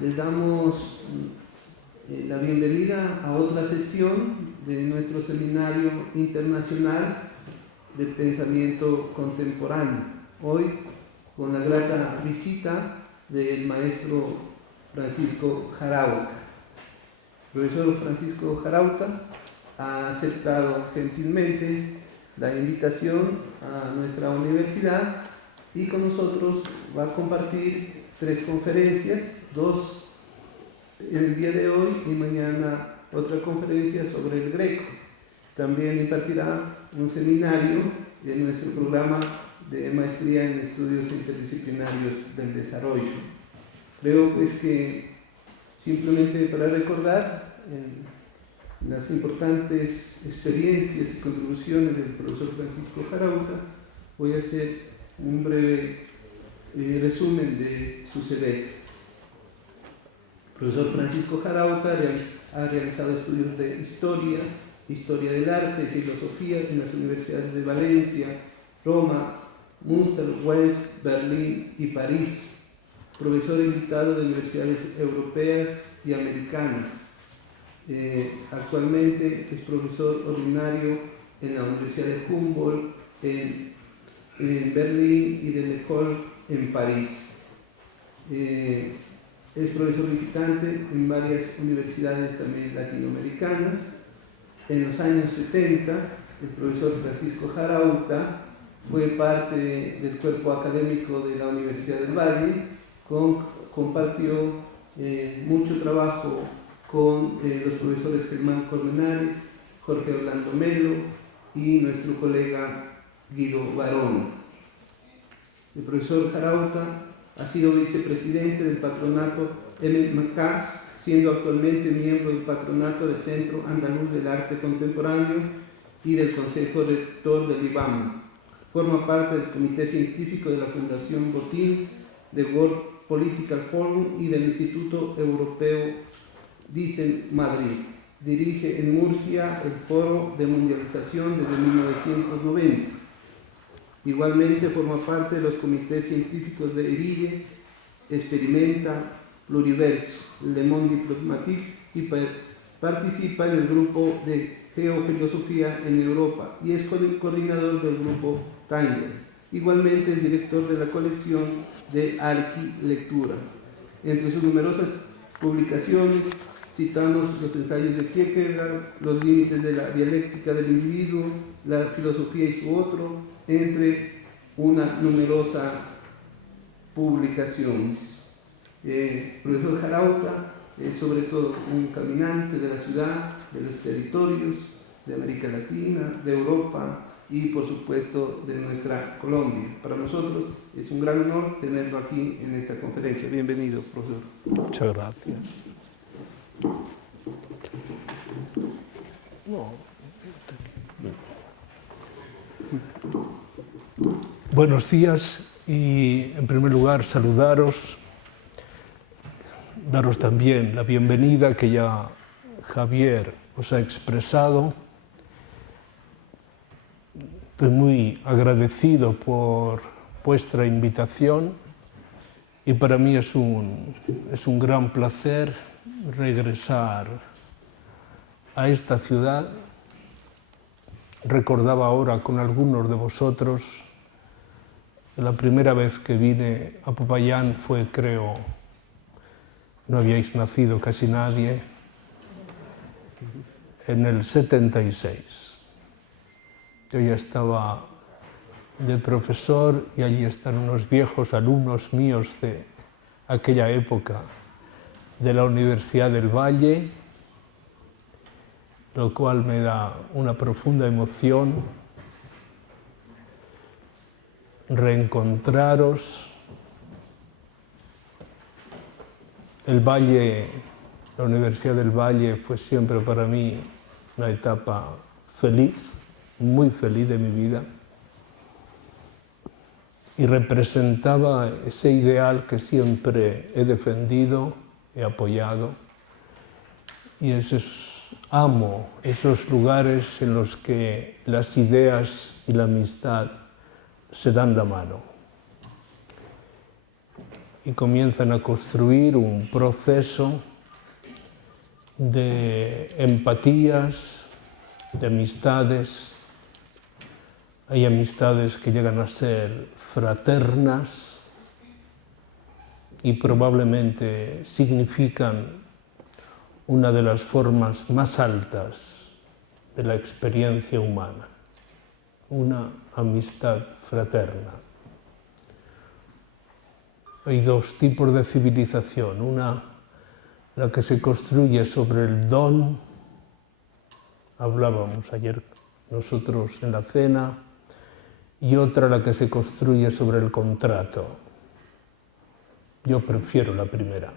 les damos la bienvenida a otra sesión de nuestro seminario internacional de pensamiento contemporáneo. Hoy con la grata visita del maestro Francisco Jarauta. El profesor Francisco Jarauta ha aceptado gentilmente la invitación a nuestra universidad y con nosotros va a compartir 3 conferencias, 2 el día de hoy y mañana otra conferencia sobre el Greco. También impartirá un seminario de nuestro programa de maestría en estudios interdisciplinarios del desarrollo. Creo pues que simplemente para recordar las importantes experiencias y contribuciones del profesor Francisco Jarauta, voy a hacer un breve resumen de su CV. El profesor Francisco Jarauta ha realizado estudios de historia del arte y filosofía en las universidades de Valencia, Roma, Münster, Wels, Berlín y París. Profesor invitado de universidades europeas y americanas. Actualmente es profesor ordinario en la Universidad de Humboldt en Berlín y de l'École en París. Es profesor visitante en varias universidades también latinoamericanas. En los años 70, el profesor Francisco Jarauta fue parte del cuerpo académico de la Universidad del Valle, compartió mucho trabajo con los profesores Germán Colmenares, Jorge Orlando Melo y nuestro colega Guido Barón. El profesor Jarauta ha sido vicepresidente del patronato M. Macas, siendo actualmente miembro del patronato del Centro Andaluz del Arte Contemporáneo y del Consejo Rector del IBAM. Forma parte del Comité Científico de la Fundación Botín, de World Political Forum y del Instituto Europeo Thyssen Madrid. Dirige en Murcia el Foro de Mundialización desde 1990. Igualmente forma parte de los comités científicos de ERIDE, Experimenta, Pluriverso, Le Monde Diplomatique y participa en el grupo de Geofilosofía en Europa y es coordinador del grupo Tanger. Igualmente es director de la colección de Arquilectura. Entre sus numerosas publicaciones citamos los ensayos de Kierkegaard, Los límites de la dialéctica del individuo, La filosofía y su otro, entre una numerosa publicaciones. Profesor Jarauta es sobre todo un caminante de la ciudad, de los territorios, de América Latina, de Europa y por supuesto de nuestra Colombia. Para nosotros es un gran honor tenerlo aquí en esta conferencia. Bienvenido, profesor. Muchas gracias. Buenos días y en primer lugar saludaros, daros también la bienvenida que ya Javier os ha expresado. Estoy muy agradecido por vuestra invitación y para mí es un gran placer regresar a esta ciudad. Recordaba ahora con algunos de vosotros la primera vez que vine a Popayán fue, creo, no habíais nacido casi nadie, en el 76. Yo ya estaba de profesor y allí están unos viejos alumnos míos de aquella época de la Universidad del Valle, lo cual me da una profunda emoción reencontraros. El Valle, la Universidad del Valle fue siempre para mí una etapa feliz, muy feliz de mi vida, y representaba ese ideal que siempre he defendido, he apoyado, y amo esos lugares en los que las ideas y la amistad se dan la mano. y comienzan a construir un proceso de empatías, de amistades. Hay amistades que llegan a ser fraternas y probablemente significan una de las formas más altas de la experiencia humana, una amistad fraterna. Hay dos tipos de civilización, una la que se construye sobre el don, hablábamos ayer nosotros en la cena, y otra la que se construye sobre el contrato. Yo prefiero la primera.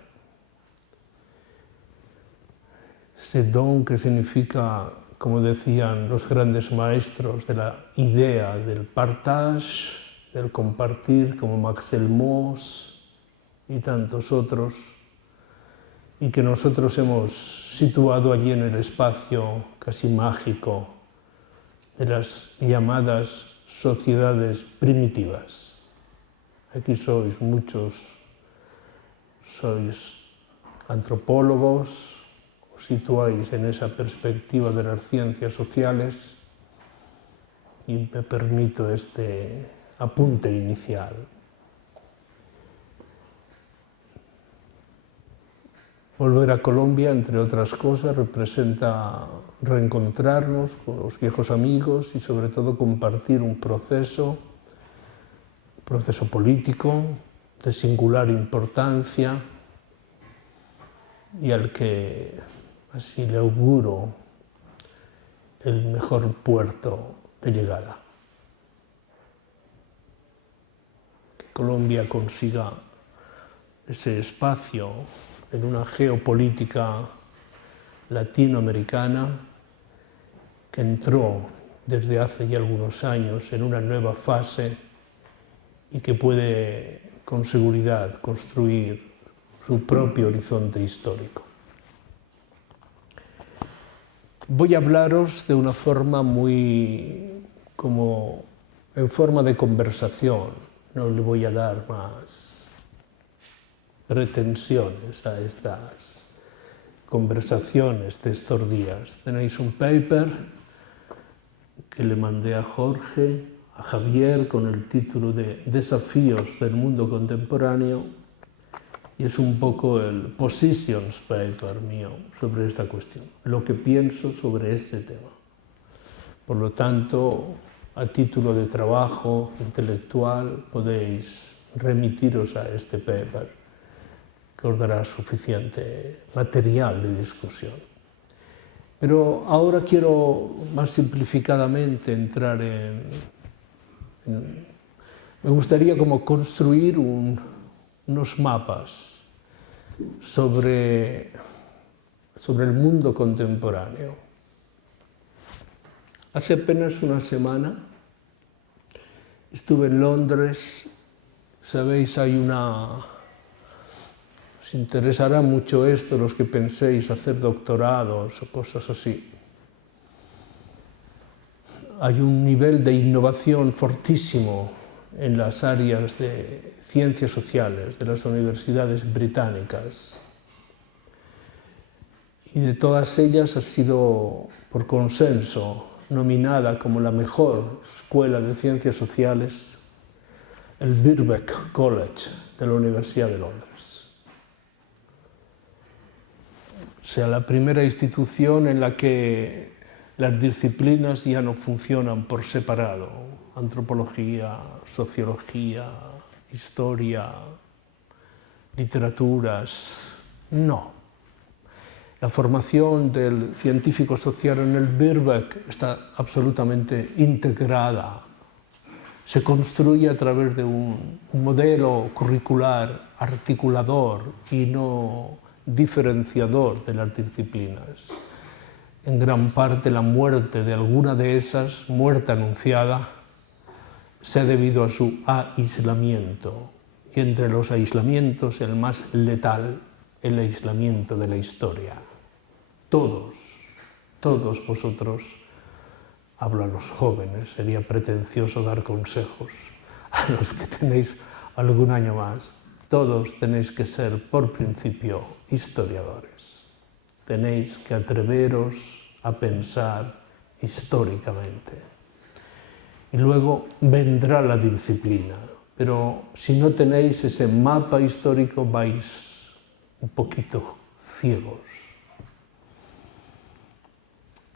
Ese don que significa, como decían los grandes maestros, de la idea del partage, del compartir, como Marcel Mauss y tantos otros, y que nosotros hemos situado allí en el espacio casi mágico de las llamadas sociedades primitivas. Aquí sois muchos, sois antropólogos, os situáis en esa perspectiva de las ciencias sociales y me permito este apunte inicial. Volver a Colombia, entre otras cosas, representa reencontrarnos con los viejos amigos y sobre todo compartir un proceso político de singular importancia y al que así le auguro el mejor puerto de llegada. Que Colombia consiga ese espacio en una geopolítica latinoamericana que entró desde hace ya algunos años en una nueva fase y que puede con seguridad construir su propio horizonte histórico. Voy a hablaros de una forma muy como en forma de conversación, no le voy a dar más pretensiones a estas conversaciones de estos días. Tenéis un paper que le mandé a Jorge, a Javier, con el título de Desafíos del mundo contemporáneo, y es un poco el positions paper mío sobre esta cuestión, lo que pienso sobre este tema. Por lo tanto, a título de trabajo intelectual podéis remitiros a este paper, que os dará suficiente material de discusión. Pero ahora quiero más simplificadamente entrar me gustaría como construir unos mapas sobre el mundo contemporáneo. Hace apenas una semana estuve en Londres. Sabéis, os interesará mucho esto, los que penséis hacer doctorados o cosas así. Hay un nivel de innovación fortísimo en las áreas de ciencias sociales de las universidades británicas. Y de todas ellas ha sido, por consenso, nominada como la mejor escuela de ciencias sociales el Birkbeck College de la Universidad de Londres. O sea, la primera institución en la que las disciplinas ya no funcionan por separado. Antropología, sociología, historia, literaturas. No. La formación del científico social en el Birkbeck está absolutamente integrada. Se construye a través de un modelo curricular articulador y no diferenciador de las disciplinas. En gran parte la muerte de alguna de esas, muerte anunciada, se ha debido a su aislamiento. Y entre los aislamientos, el más letal, el aislamiento de la historia. Todos vosotros, hablo a los jóvenes, sería pretencioso dar consejos a los que tenéis algún año más. todos tenéis que ser, por principio, historiadores. Tenéis que atreveros a pensar históricamente. Y luego vendrá la disciplina, pero si no tenéis ese mapa histórico vais un poquito ciegos.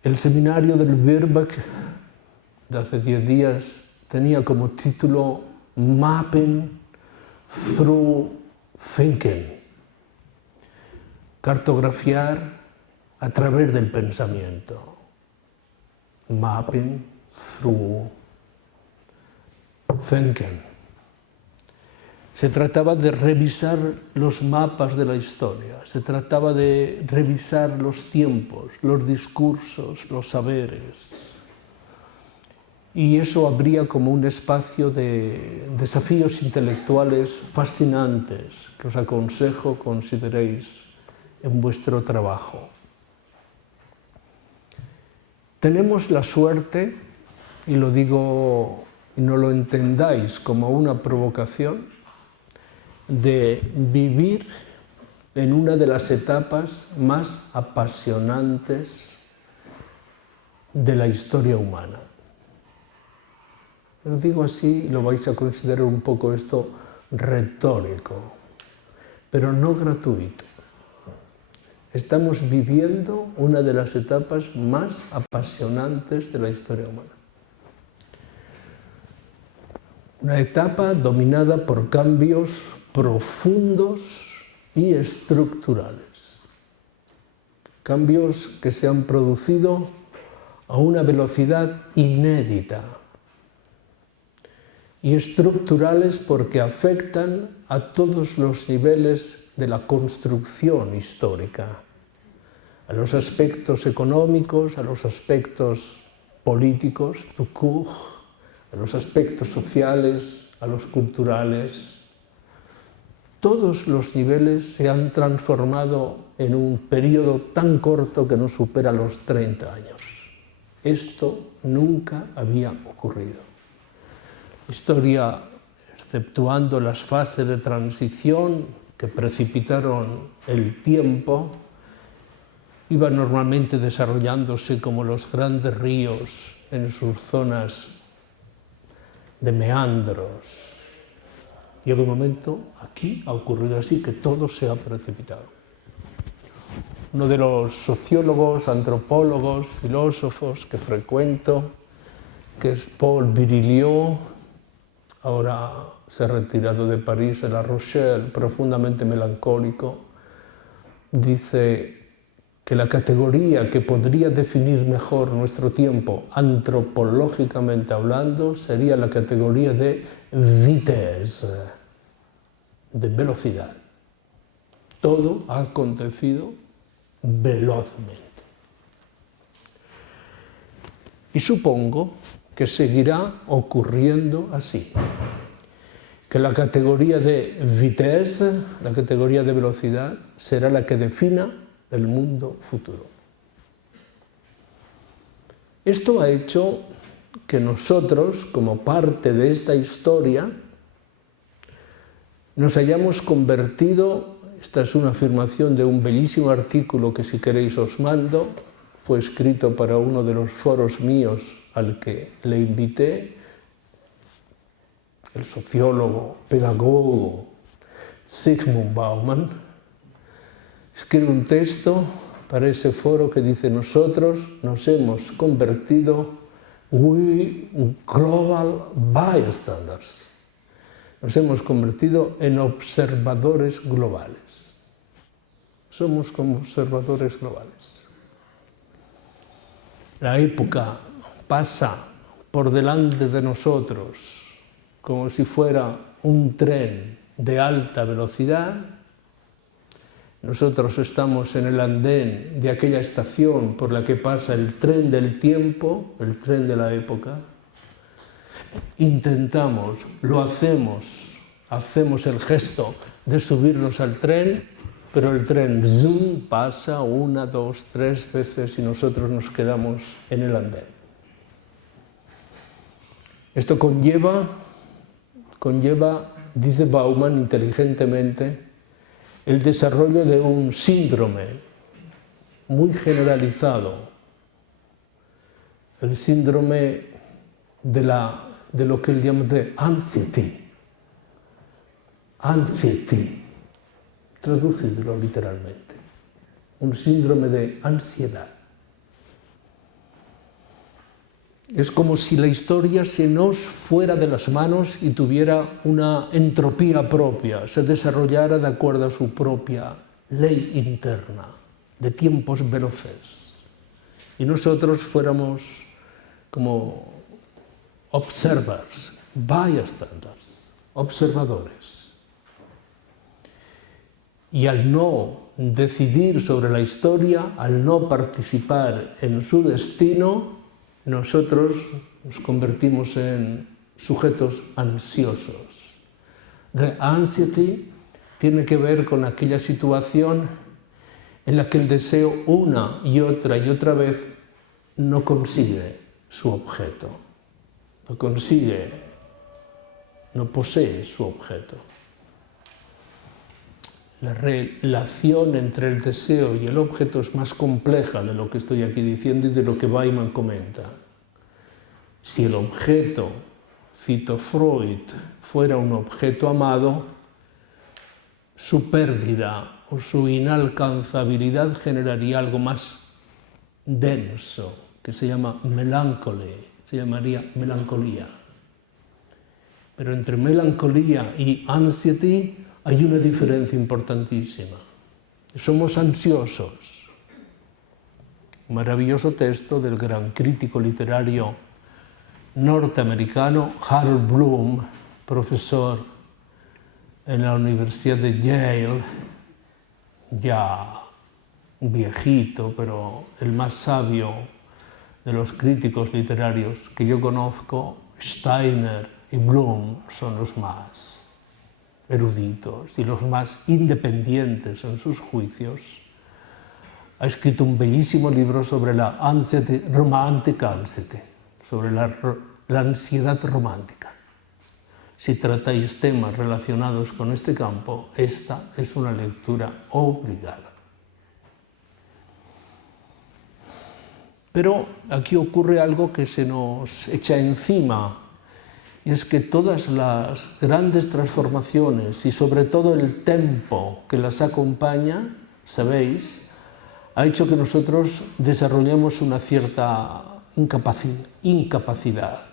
El seminario del Birkbeck de hace 10 días tenía como título Mapping through Thinking, cartografiar a través del pensamiento. Mapping through Thinking. Se trataba de revisar los mapas de la historia, se trataba de revisar los tiempos, los discursos, los saberes. Y eso abría como un espacio de desafíos intelectuales fascinantes que os aconsejo consideréis en vuestro trabajo. Tenemos la suerte, y lo digo y no lo entendáis como una provocación, de vivir en una de las etapas más apasionantes de la historia humana. Lo digo así, lo vais a considerar un poco esto retórico, pero no gratuito. Estamos viviendo una de las etapas más apasionantes de la historia humana. Una etapa dominada por cambios profundos y estructurales. Cambios que se han producido a una velocidad inédita. Y estructurales porque afectan a todos los niveles de la construcción histórica. A los aspectos económicos, a los aspectos políticos, tout court, a los aspectos sociales, a los culturales. Todos los niveles se han transformado en un periodo tan corto que no supera los 30 años. Esto nunca había ocurrido. La historia, exceptuando las fases de transición que precipitaron el tiempo, iba normalmente desarrollándose como los grandes ríos en sus zonas de meandros. Llega un momento, aquí ha ocurrido así, que todo se ha precipitado. Uno de los sociólogos, antropólogos, filósofos que frecuento, que es Paul Virilio, ahora se ha retirado de París, a La Rochelle, profundamente melancólico, dice que la categoría que podría definir mejor nuestro tiempo, antropológicamente hablando, sería la categoría de vitesse, de velocidad. Todo ha acontecido velozmente. Y supongo que seguirá ocurriendo así, que la categoría de vitesse, la categoría de velocidad, será la que defina el mundo futuro. Esto ha hecho que nosotros, como parte de esta historia, nos hayamos convertido, esta es una afirmación de un bellísimo artículo que si queréis os mando, fue escrito para uno de los foros míos al que le invité, el sociólogo, pedagogo Zygmunt Bauman, escribe un texto para ese foro que dice: nosotros nos hemos convertido global bystanders. Nos hemos convertido en observadores globales. Somos como observadores globales. La época pasa por delante de nosotros como si fuera un tren de alta velocidad. Nosotros estamos en el andén de aquella estación por la que pasa el tren del tiempo, el tren de la época. Intentamos, lo hacemos el gesto de subirnos al tren, pero el tren zoom pasa 1, 2, 3 veces y nosotros nos quedamos en el andén. Esto conlleva dice Bauman inteligentemente, el desarrollo de un síndrome muy generalizado, el síndrome de lo que él llama de anxiety, traducidlo literalmente, un síndrome de ansiedad. Es como si la historia se nos fuera de las manos y tuviera una entropía propia, se desarrollara de acuerdo a su propia ley interna, de tiempos veloces. Y nosotros fuéramos como observers, bystanders, observadores. Y al no decidir sobre la historia, al no participar en su destino, nosotros nos convertimos en sujetos ansiosos. The anxiety tiene que ver con aquella situación en la que el deseo una y otra vez no consigue su objeto, no posee su objeto. La relación entre el deseo y el objeto es más compleja de lo que estoy aquí diciendo y de lo que Bauman comenta. Si el objeto, cito Freud, fuera un objeto amado, su pérdida o su inalcanzabilidad generaría algo más denso, que se llama melancholy, se llamaría melancolía. Pero entre melancolía y anxiety hay una diferencia importantísima. Somos ansiosos. Un maravilloso texto del gran crítico literario norteamericano Harold Bloom, profesor en la Universidad de Yale, ya viejito, pero el más sabio de los críticos literarios que yo conozco. Steiner y Bloom son los más eruditos y los más independientes en sus juicios. Ha escrito un bellísimo libro sobre la anxiety, romantic anxiety, sobre la ansiedad romántica. Si tratáis temas relacionados con este campo, esta es una lectura obligada. Pero aquí ocurre algo que se nos echa encima, y es que todas las grandes transformaciones y sobre todo el tempo que las acompaña, sabéis, ha hecho que nosotros desarrollemos una cierta incapacidad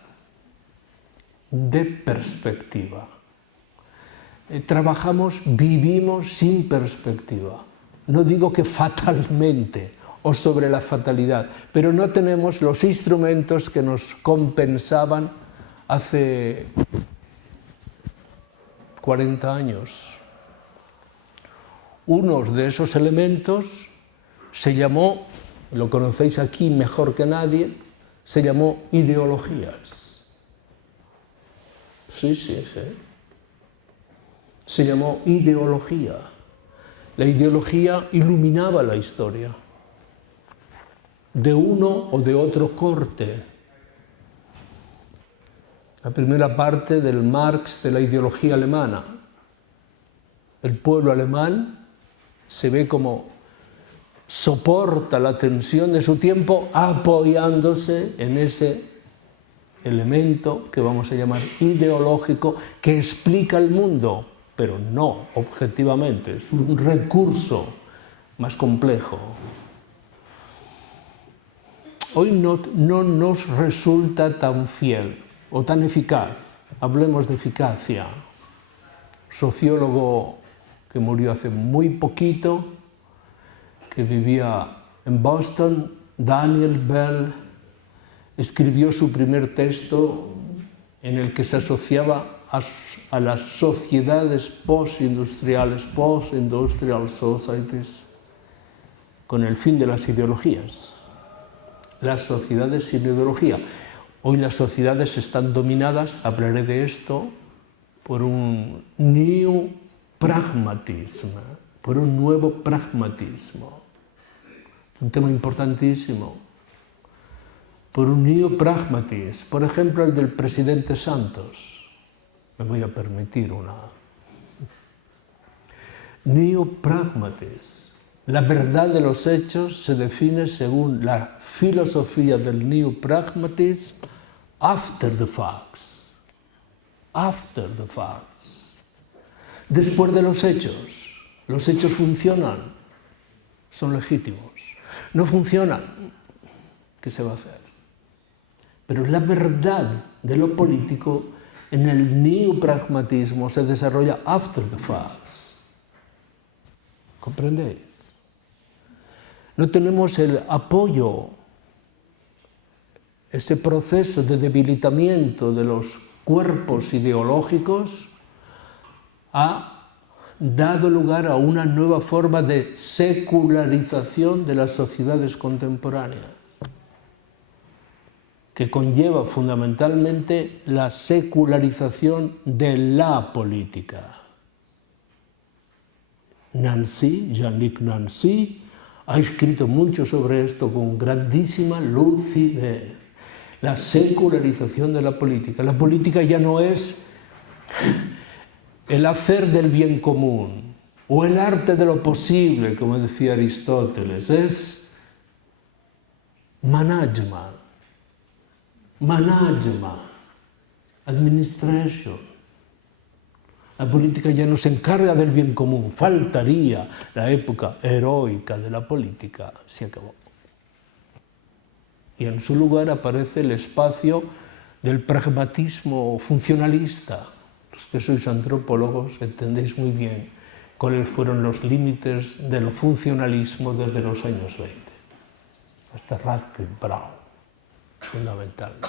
de perspectiva. Vivimos sin perspectiva. No digo que fatalmente o sobre la fatalidad, pero no tenemos los instrumentos que nos compensaban hace 40 años. Uno de esos elementos se llamó, lo conocéis aquí mejor que nadie, se llamó ideologías. Sí. Se llamó ideología. La ideología iluminaba la historia, de uno o de otro corte. La primera parte del Marx de la ideología alemana. El pueblo alemán se ve como soporta la tensión de su tiempo apoyándose en ese elemento que vamos a llamar ideológico que explica el mundo, pero no objetivamente, es un recurso más complejo. Hoy no nos resulta tan fiel o tan eficaz. Hablemos de eficacia. Sociólogo que murió hace muy poquito, que vivía en Boston, Daniel Bell, escribió su primer texto en el que se asociaba a las sociedades postindustriales, post-industrial societies, con el fin de las ideologías. Las sociedades sin ideología. Hoy las sociedades están dominadas, hablaré de esto, por un new pragmatism, por un nuevo pragmatismo. Un tema importantísimo. Por un new pragmatism, por ejemplo el del presidente Santos. Me voy a permitir una. Neopragmatism. La verdad de los hechos se define según la filosofía del neopragmatism after the facts. After the facts. Después de los hechos funcionan, son legítimos. No funcionan, ¿qué se va a hacer? Pero la verdad de lo político en el neopragmatismo se desarrolla after the facts. ¿Comprendéis? No tenemos el apoyo, ese proceso de debilitamiento de los cuerpos ideológicos ha dado lugar a una nueva forma de secularización de las sociedades contemporáneas, que conlleva fundamentalmente la secularización de la política. Jean-Luc Nancy, ha escrito mucho sobre esto con grandísima lucidez. La secularización de la política. La política ya no es el hacer del bien común o el arte de lo posible, como decía Aristóteles, es management, administration. La política ya no se encarga del bien común, faltaría, la época heroica de la política se acabó. Y en su lugar aparece el espacio del pragmatismo funcionalista. Los que sois antropólogos entendéis muy bien cuáles fueron los límites del funcionalismo desde los años 20, hasta Radcliffe Brown, fundamentalmente.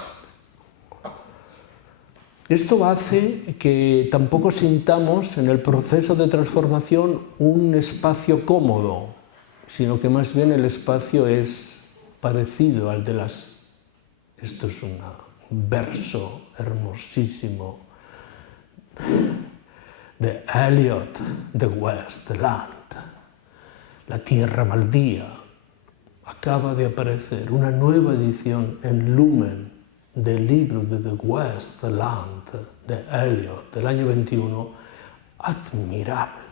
Esto hace que tampoco sintamos en el proceso de transformación un espacio cómodo, sino que más bien el espacio es parecido al de las... Esto es un verso hermosísimo de Eliot, The West Land, la tierra baldía. Acaba de aparecer una nueva edición en Lumen del libro de The West Land de Eliot del año 21, admirable.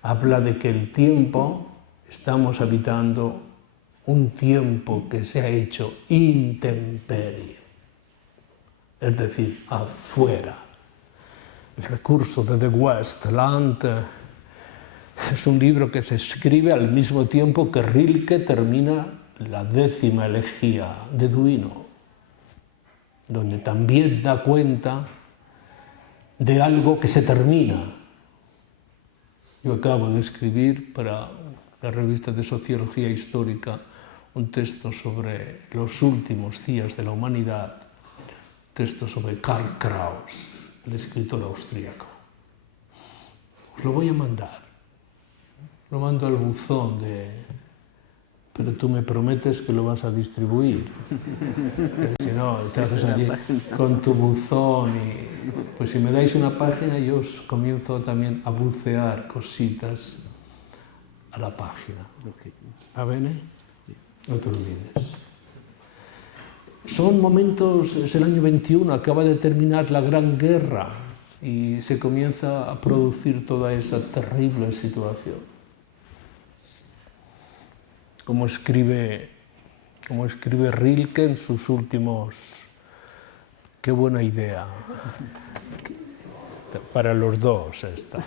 Habla de que el tiempo, estamos habitando un tiempo que se ha hecho intemperie, es decir, afuera. El recurso de The West Land es un libro que se escribe al mismo tiempo que Rilke termina la 10ª elegía de Duino, donde también da cuenta de algo que se termina. Yo acabo de escribir para la revista de Sociología Histórica un texto sobre los últimos días de la humanidad, un texto sobre Karl Kraus, el escritor austríaco. Os lo voy a mandar. Lo mando al buzón pero tú me prometes que lo vas a distribuir. Si no, te haces allí con tu buzón y... Pues si me dais una página, yo os comienzo también a bucear cositas a la página. ¿Va bene? No te olvides. Son momentos, es el año 21, acaba de terminar la Gran Guerra y se comienza a producir toda esa terrible situación. Como escribe Rilke en sus últimos... Qué buena idea. Para los dos esta.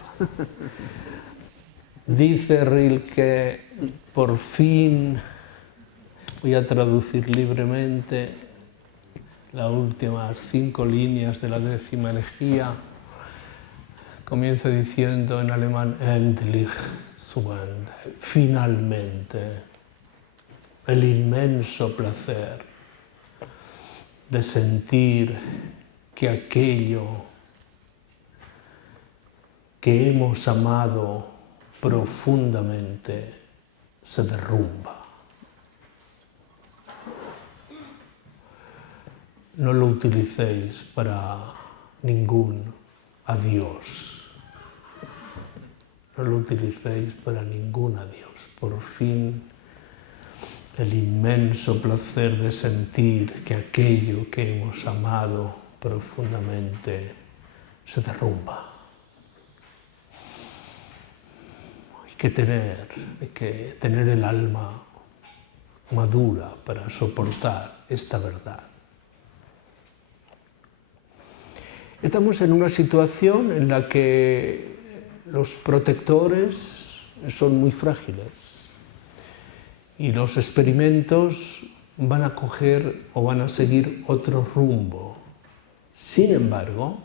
Dice Rilke, por fin, voy a traducir libremente las últimas 5 líneas de la 10ª elegía. Comienza diciendo en alemán, endlich, finalmente. El inmenso placer de sentir que aquello que hemos amado profundamente se derrumba. No lo utilicéis para ningún adiós. No lo utilicéis para ningún adiós. Por fin, el inmenso placer de sentir que aquello que hemos amado profundamente se derrumba. Hay que tener el alma madura para soportar esta verdad. Estamos en una situación en la que los protectores son muy frágiles y los experimentos van a coger o van a seguir otro rumbo. Sin embargo,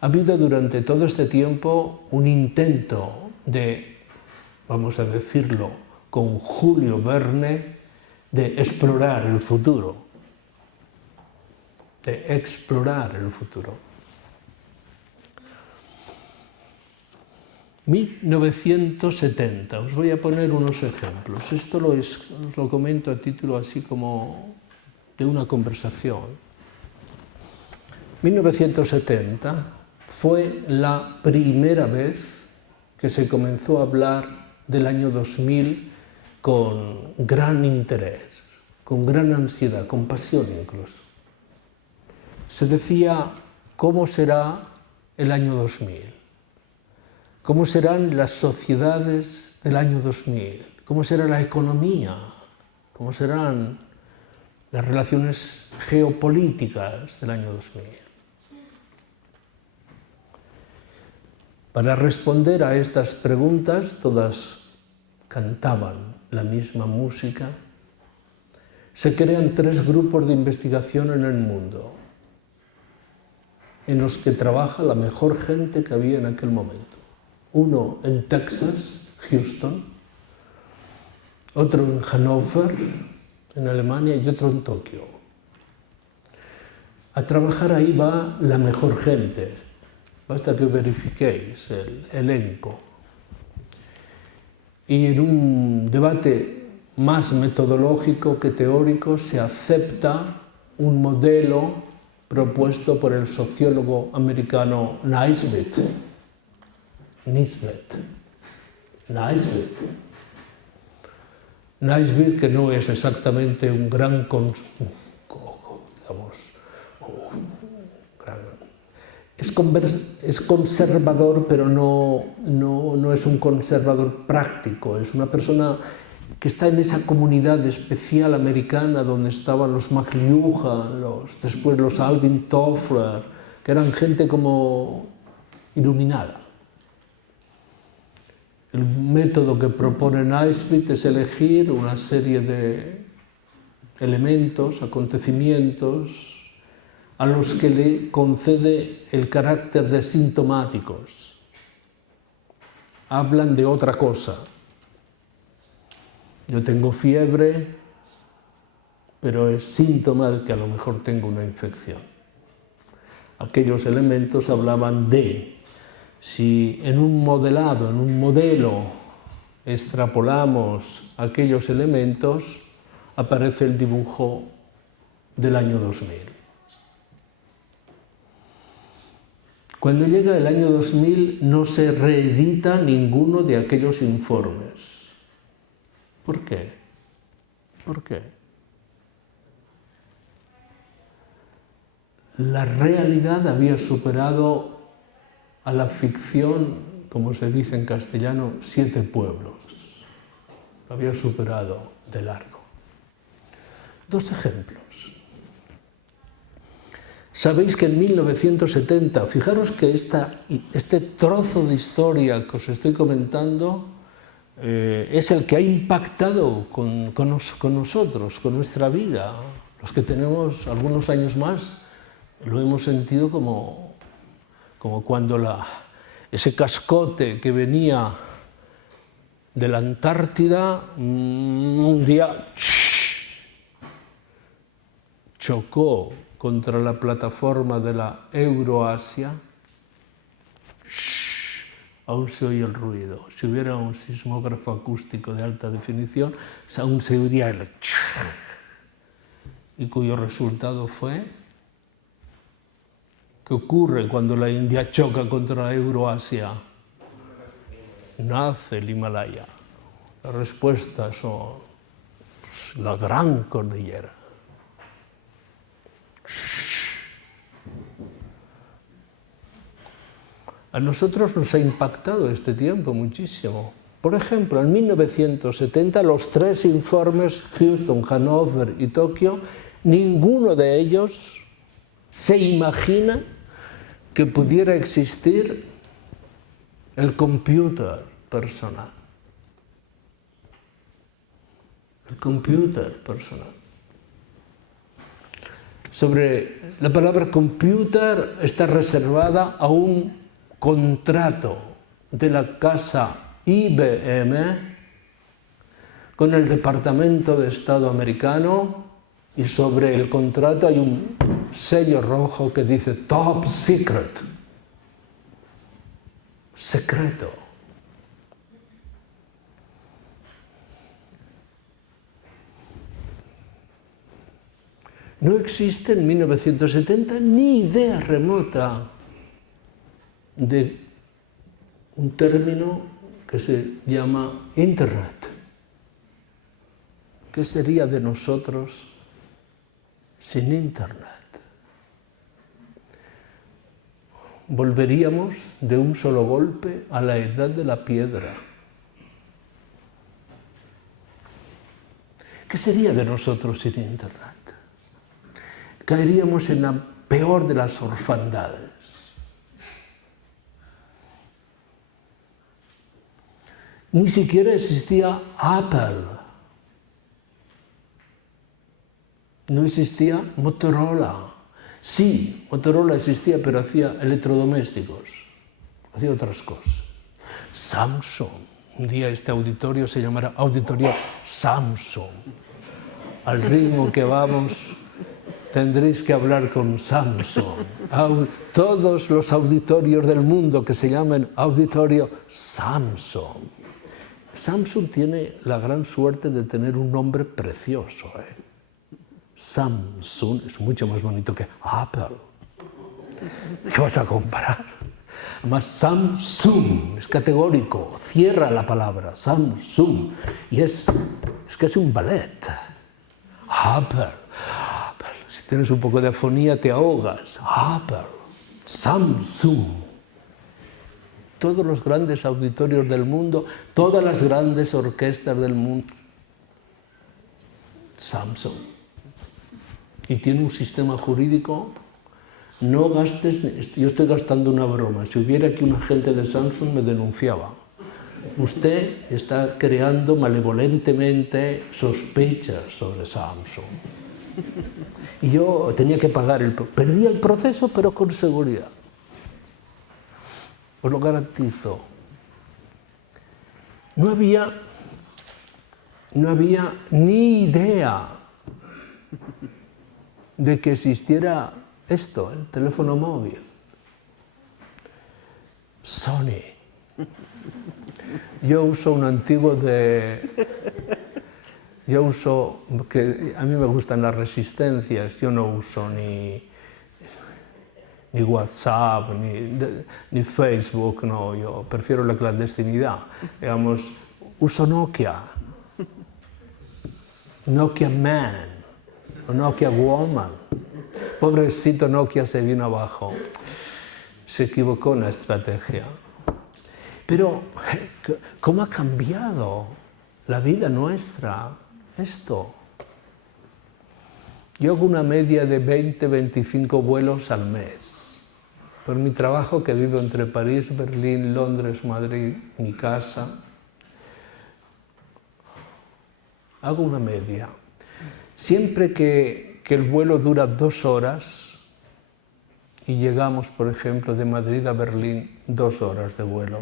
ha habido durante todo este tiempo un intento de, vamos a decirlo con Julio Verne, de explorar el futuro. De explorar el futuro. 1970, os voy a poner unos ejemplos. Esto os lo comento a título así como de una conversación. 1970 fue la primera vez que se comenzó a hablar del año 2000 con gran interés, con gran ansiedad, con pasión incluso. Se decía, ¿cómo será el año 2000? ¿Cómo serán las sociedades del año 2000? ¿Cómo será la economía? ¿Cómo serán las relaciones geopolíticas del año 2000? Para responder a estas preguntas, todas cantaban la misma música. Se crean 3 grupos de investigación en el mundo, en los que trabaja la mejor gente que había en aquel momento. Uno en Texas, Houston, otro en Hannover, en Alemania, y otro en Tokio. A trabajar ahí va la mejor gente. Basta que verifiquéis el elenco. Y en un debate más metodológico que teórico se acepta un modelo propuesto por el sociólogo americano Naisbitt, que no es exactamente un gran, es conservador, pero no es un conservador práctico, es una persona que está en esa comunidad especial americana donde estaban los McLuhan, después los Alvin Toffler, que eran gente como iluminada. El método que propone Naisbitt es elegir una serie de elementos, acontecimientos, a los que le concede el carácter de sintomáticos. Hablan de otra cosa. Yo tengo fiebre, pero es síntoma de que a lo mejor tengo una infección. Aquellos elementos hablaban de, si en un modelado, en un modelo, extrapolamos aquellos elementos, aparece el dibujo del año 2000. Cuando llega el año 2000 no se reedita ninguno de aquellos informes. ¿Por qué? ¿Por qué? La realidad había superado a la ficción, como se dice en castellano, 7 pueblos. Lo había superado de largo. 2 ejemplos. Sabéis que en 1970, fijaros que este trozo de historia que os estoy comentando es el que ha impactado con nosotros, con nuestra vida. Los que tenemos algunos años más lo hemos sentido como cuando ese cascote que venía de la Antártida un día chocó contra la plataforma de la Euroasia. Aún se oye el ruido. Si hubiera un sismógrafo acústico de alta definición, aún se oiría el y cuyo resultado fue ¿qué ocurre cuando la India choca contra la Euroasia? Nace el Himalaya. La respuesta son la gran cordillera. A nosotros nos ha impactado este tiempo muchísimo. Por ejemplo, en 1970 los 3 informes, Houston, Hannover y Tokio, ninguno de ellos se imagina que pudiera existir el computer personal. El computer personal. Sobre la palabra computer está reservada a un contrato de la casa IBM con el Departamento de Estado americano, y sobre el contrato hay un sello rojo que dice Top Secret, secreto. No existe en 1970 ni idea remota de un término que se llama Internet. ¿Qué sería de nosotros sin Internet? Volveríamos de un solo golpe a la edad de la piedra. ¿Qué sería de nosotros sin Internet? Caeríamos en la peor de las orfandades. Ni siquiera existía Apple. No existía Motorola. Sí, Motorola existía, pero hacía electrodomésticos, hacía otras cosas. Samsung. Un día este auditorio se llamará Auditorio Samsung. Al ritmo que vamos, tendréis que hablar con Samsung. Todos los auditorios del mundo que se llamen Auditorio Samsung. Samsung tiene la gran suerte de tener un nombre precioso. Samsung es mucho más bonito que Apple. ¿Qué vas a comparar? Además, Samsung es categórico, cierra la palabra, Samsung. Y es que es un ballet. Apple. Si tienes un poco de afonía te ahogas. Apple. Samsung. Todos los grandes auditorios del mundo, todas las grandes orquestas del mundo. Samsung. Y tiene un sistema jurídico. No gastes, yo estoy gastando una broma. Si hubiera aquí un agente de Samsung me denunciaba. Usted está creando malevolentemente sospechas sobre Samsung. Y yo tenía que pagar perdí el proceso, pero con seguridad. Os lo garantizo. No había ni idea de que existiera esto, el teléfono móvil. Sony. Yo uso un antiguo que a mí me gustan las resistencias, yo no uso ni WhatsApp, ni Facebook, no, yo prefiero la clandestinidad. Digamos, uso Nokia Man, o Nokia Woman. Pobrecito Nokia se vino abajo, se equivocó en la estrategia. Pero, ¿cómo ha cambiado la vida nuestra esto? Yo hago una media de 20-25 vuelos al mes. Por mi trabajo, que vivo entre París, Berlín, Londres, Madrid, mi casa, hago una media. Siempre que el vuelo dura 2 horas y llegamos, por ejemplo, de Madrid a Berlín, 2 horas de vuelo,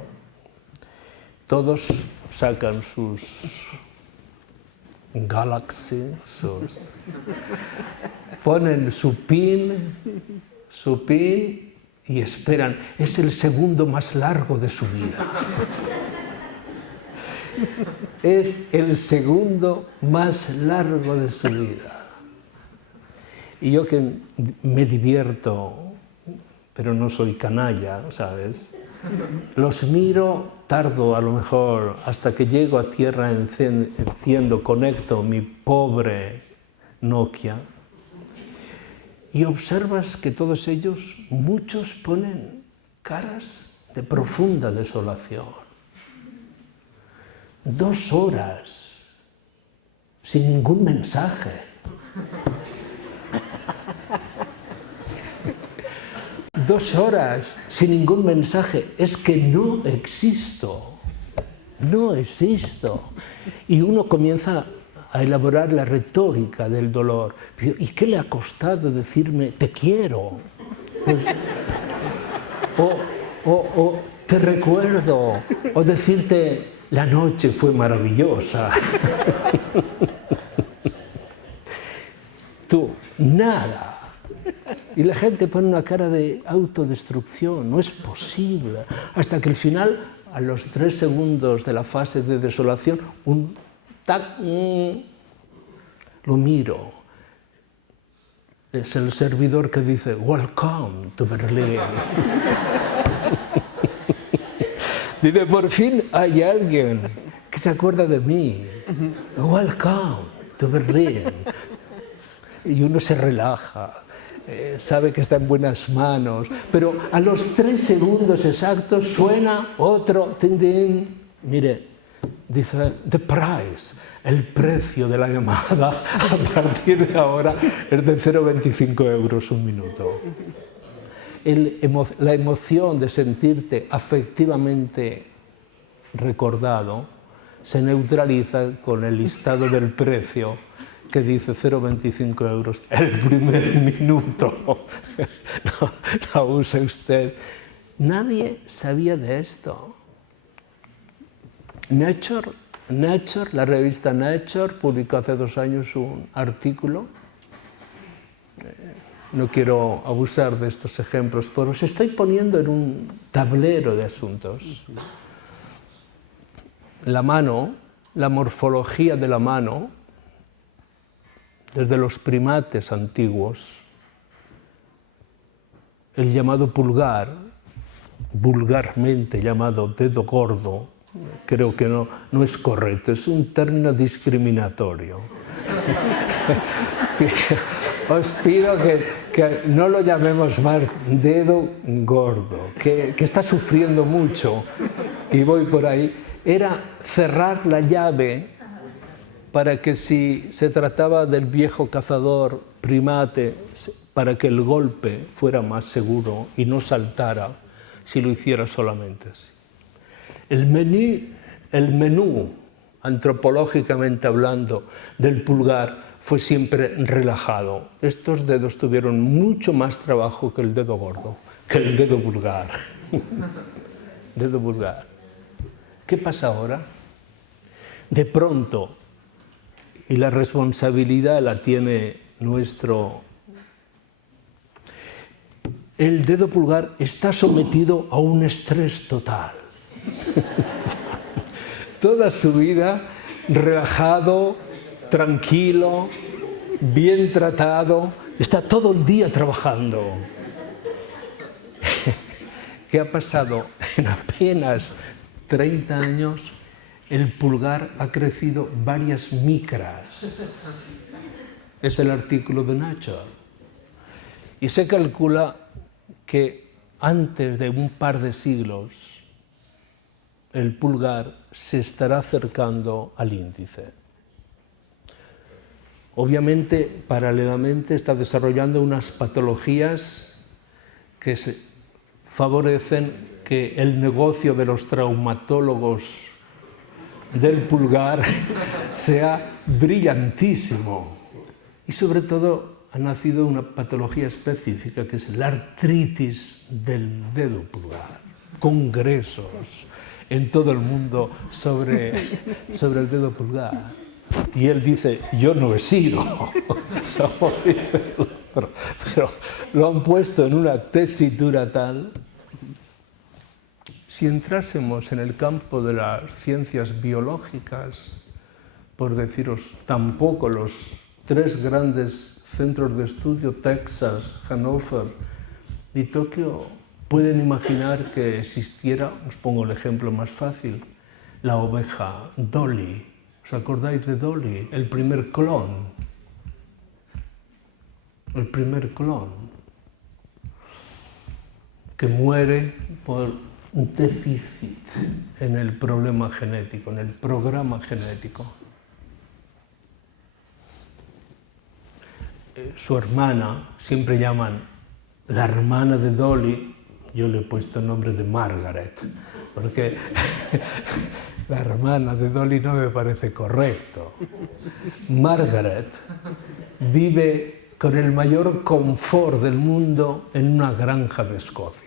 todos sacan sus Galaxy, ponen su PIN y esperan. Es el segundo más largo de su vida. Es el segundo más largo de su vida. Y yo que me divierto, pero no soy canalla, ¿sabes? Los miro, tardo a lo mejor hasta que llego a tierra, enciendo, conecto mi pobre Nokia y observas que todos ellos, muchos ponen caras de profunda desolación. 2 horas sin ningún mensaje. 2 horas sin ningún mensaje. Es que no existo. No existo. Y uno comienza a elaborar la retórica del dolor. ¿Y qué le ha costado decirme te quiero? Pues, o te recuerdo, o decirte la noche fue maravillosa. Tú, nada. Y la gente pone una cara de autodestrucción, no es posible. Hasta que al final, a los 3 segundos de la fase de desolación, lo miro. Es el servidor que dice, welcome to Berlín. Dice, por fin hay alguien que se acuerda de mí. Welcome to Berlín. Y uno se relaja, sabe que está en buenas manos, pero a los 3 segundos exactos suena otro tin, tin. Mire, dice, the price, el precio de la llamada a partir de ahora es de 0,25 euros un minuto. La emoción de sentirte afectivamente recordado se neutraliza con el listado del precio que dice 0,25 euros el primer minuto. No use usted. Nadie sabía de esto. Nature, la revista Nature, publicó hace 2 años un artículo. No quiero abusar de estos ejemplos, pero os estoy poniendo en un tablero de asuntos. La mano, la morfología de la mano, desde los primates antiguos, el llamado pulgar, vulgarmente llamado dedo gordo, creo que no es correcto, es un término discriminatorio. Os pido que no lo llamemos más dedo gordo, que está sufriendo mucho, y voy por ahí. Era cerrar la llave para que si se trataba del viejo cazador primate, para que el golpe fuera más seguro y no saltara si lo hiciera solamente así. El menú, antropológicamente hablando, del pulgar fue siempre relajado. Estos dedos tuvieron mucho más trabajo que el dedo gordo, que el dedo vulgar. Dedo vulgar. ¿Qué pasa ahora? De pronto, y la responsabilidad la tiene el dedo pulgar está sometido a un estrés total. Toda su vida relajado, tranquilo, bien tratado, está todo el día trabajando. ¿Qué ha pasado? En apenas 30 años, el pulgar ha crecido varias micras. Es el artículo de Nature. Y se calcula que antes de un par de siglos, el pulgar se estará acercando al índice. Obviamente, paralelamente, está desarrollando unas patologías que favorecen que el negocio de los traumatólogos del pulgar sea brillantísimo. Y sobre todo ha nacido una patología específica que es la artritis del dedo pulgar. Congresos en todo el mundo sobre el dedo pulgar. Y él dice, yo no he sido. Pero lo han puesto en una tesitura tal. Si entrásemos en el campo de las ciencias biológicas, por deciros, tampoco los 3 grandes centros de estudio, Texas, Hannover y Tokio, pueden imaginar que existiera, os pongo el ejemplo más fácil, la oveja Dolly. ¿Os acordáis de Dolly? El primer clon. El primer clon. Que muere por un déficit en el problema genético, en el programa genético. Su hermana, siempre llaman la hermana de Dolly, yo le he puesto el nombre de Margaret, porque la hermana de Dolly no me parece correcto. Margaret vive con el mayor confort del mundo en una granja de Escocia.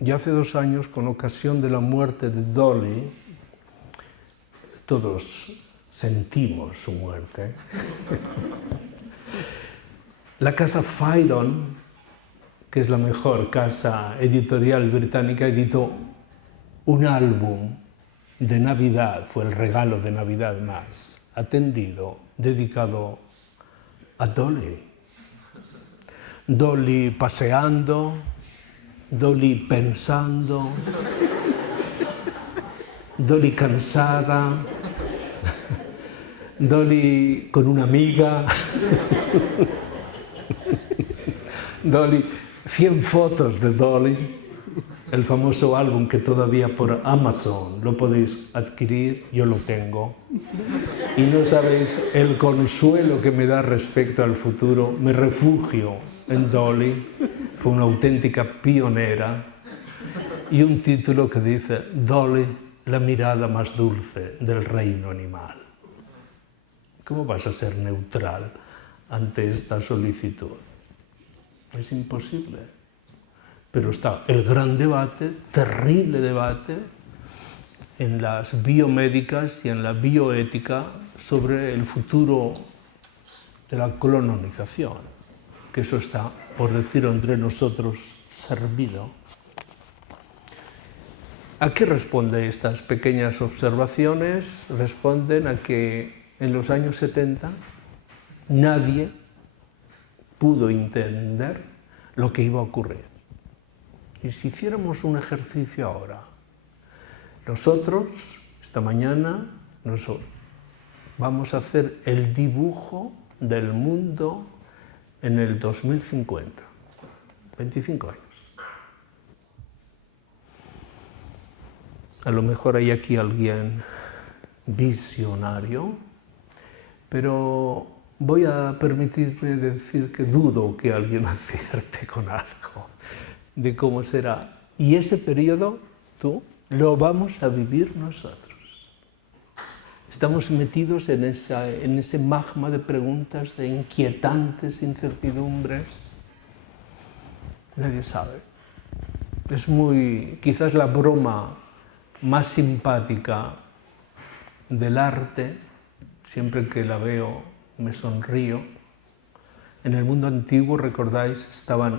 Y hace 2 años, con ocasión de la muerte de Dolly, todos sentimos su muerte. La casa Phaidon, que es la mejor casa editorial británica, editó un álbum de Navidad, fue el regalo de Navidad más atendido, dedicado a Dolly. Dolly paseando, Dolly pensando, Dolly cansada, Dolly con una amiga, Dolly, 100 fotos de Dolly, el famoso álbum que todavía por Amazon lo podéis adquirir, yo lo tengo. Y no sabéis el consuelo que me da respecto al futuro. Me refugio en Dolly, fue una auténtica pionera. Y un título que dice, Dolly, la mirada más dulce del reino animal. ¿Cómo vas a ser neutral ante esta solicitud? Es imposible. Pero está el gran debate, terrible debate, en las biomédicas y en la bioética sobre el futuro de la colonización, que eso está, por decirlo entre nosotros, servido. ¿A qué responden estas pequeñas observaciones? Responden a que en los años 70 nadie pudo entender lo que iba a ocurrir. Y si hiciéramos un ejercicio ahora, nosotros, esta mañana, vamos a hacer el dibujo del mundo en el 2050, 25 años. A lo mejor hay aquí alguien visionario, pero voy a permitirme decir que dudo que alguien acierte con algo de cómo será. Y ese periodo, lo vamos a vivir nosotros. Estamos metidos en ese magma de preguntas, de inquietantes incertidumbres. Nadie sabe. Es quizás la broma más simpática del arte, siempre que la veo me sonrío. En el mundo antiguo, recordáis,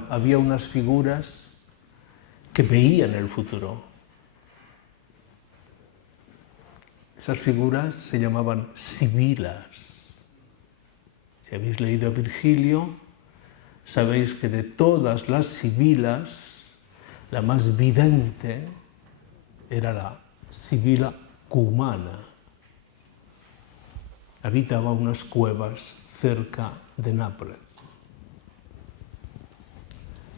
había unas figuras que veían el futuro. Esas figuras se llamaban sibilas. Si habéis leído a Virgilio, sabéis que de todas las sibilas, la más vidente era la sibila cumana. Habitaba unas cuevas cerca de Nápoles.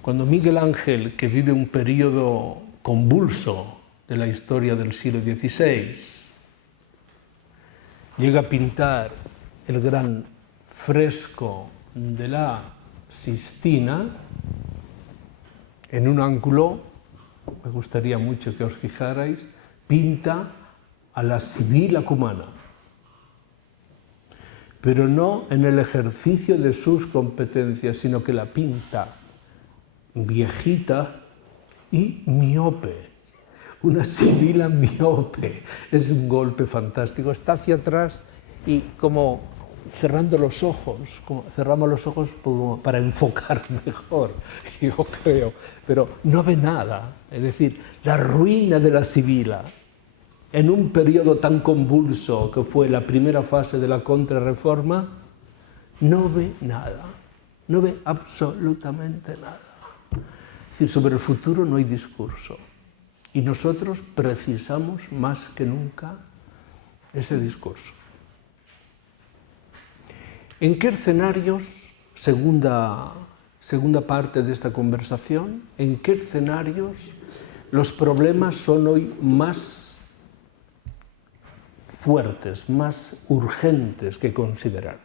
Cuando Miguel Ángel, que vive un periodo convulso de la historia del siglo XVI, llega a pintar el gran fresco de la Sistina, en un ángulo, me gustaría mucho que os fijarais, pinta a la sibila cumana, pero no en el ejercicio de sus competencias, sino que la pinta viejita y miope, una sibila miope. Es un golpe fantástico, está hacia atrás y como cerrando los ojos, cerramos los ojos para enfocar mejor, yo creo, pero no ve nada. Es decir, la ruina de la sibila en un periodo tan convulso que fue la primera fase de la Contrarreforma, no ve nada, no ve absolutamente nada. Es decir, sobre el futuro no hay discurso. Y nosotros precisamos más que nunca ese discurso. ¿En qué escenarios, segunda segunda parte de esta conversación, en qué escenarios los problemas son hoy más fuertes, más urgentes que considerar.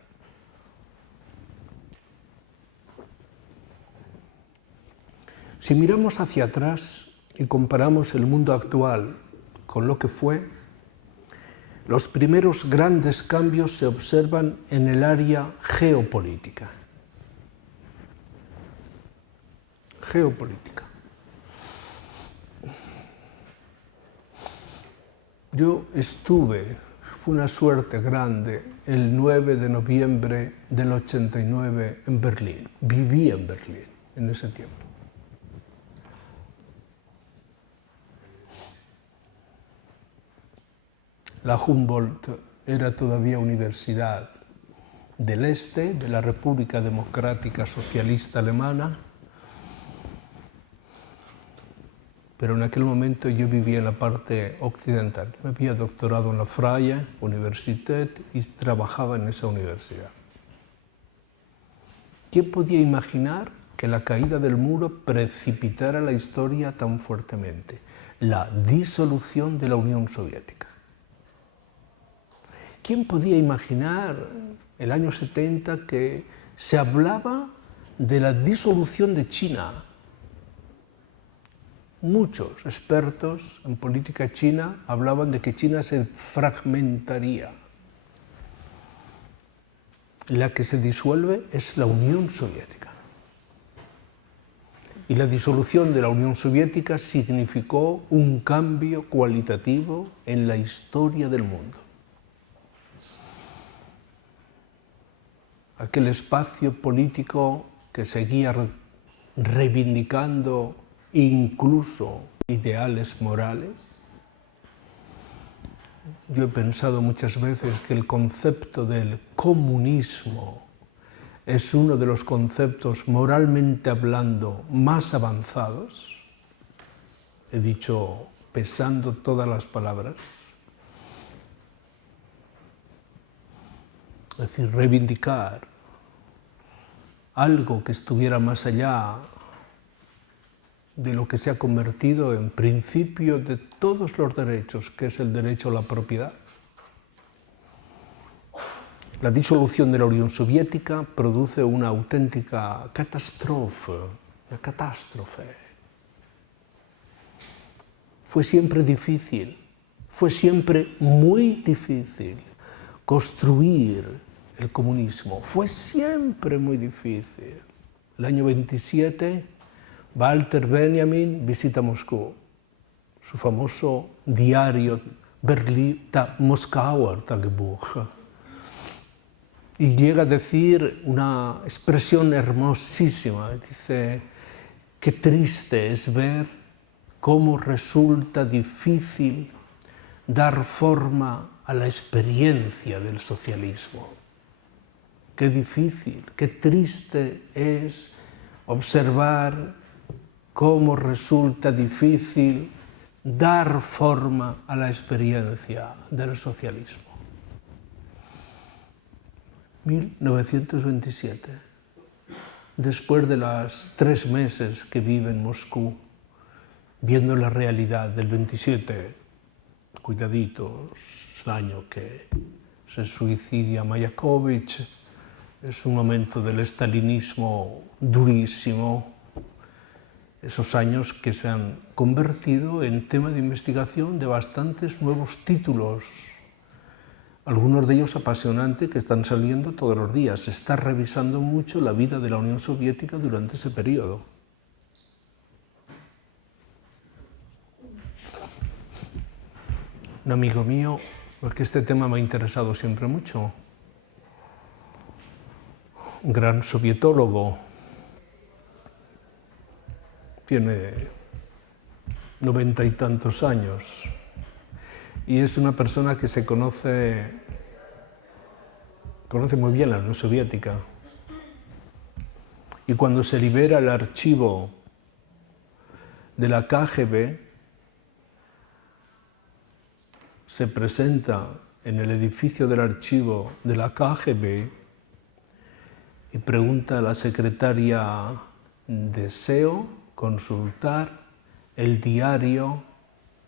Si miramos hacia atrás y comparamos el mundo actual con lo que fue, los primeros grandes cambios se observan en el área geopolítica. Geopolítica. Yo estuve, fue una suerte grande, el 9 de noviembre del 89 en Berlín. Viví en Berlín en ese tiempo. La Humboldt era todavía universidad del este, de la República Democrática Socialista Alemana, pero en aquel momento yo vivía en la parte occidental. Me había doctorado en la Freie Universität y trabajaba en esa universidad. ¿Quién podía imaginar que la caída del muro precipitara la historia tan fuertemente? La disolución de la Unión Soviética. ¿Quién podía imaginar el año 70 que se hablaba de la disolución de China? Muchos expertos en política china hablaban de que China se fragmentaría. La que se disuelve es la Unión Soviética. Y la disolución de la Unión Soviética significó un cambio cualitativo en la historia del mundo. Aquel espacio político que seguía reivindicando incluso ideales morales. Yo he pensado muchas veces que el concepto del comunismo es uno de los conceptos moralmente hablando más avanzados. He dicho pesando todas las palabras. Es decir, reivindicar algo que estuviera más allá de lo que se ha convertido en principio de todos los derechos, que es el derecho a la propiedad. La disolución de la Unión Soviética produce una auténtica catástrofe, una catástrofe. Fue siempre difícil, fue siempre muy difícil construir el comunismo. Fue siempre muy difícil. El año 27, Walter Benjamin visita Moscú. Su famoso diario Moskauer Tagebuch. Y llega a decir una expresión hermosísima. Dice, qué triste es ver cómo resulta difícil dar forma a la experiencia del socialismo. Qué difícil, qué triste es observar cómo resulta difícil dar forma a la experiencia del socialismo. 1927, después de los 3 meses que vive en Moscú, viendo la realidad del 27, cuidaditos, el año que se suicida Mayakovich, es un momento del estalinismo durísimo, esos años que se han convertido en tema de investigación de bastantes nuevos títulos, algunos de ellos apasionantes que están saliendo todos los días. Se está revisando mucho la vida de la Unión Soviética durante ese periodo. Un amigo mío, porque este tema me ha interesado siempre mucho, un gran sovietólogo, tiene 90 y tantos años y es una persona que se conoce muy bien la Unión Soviética. Y cuando se libera el archivo de la KGB, se presenta en el edificio del archivo de la KGB y pregunta a la secretaria deseo consultar el diario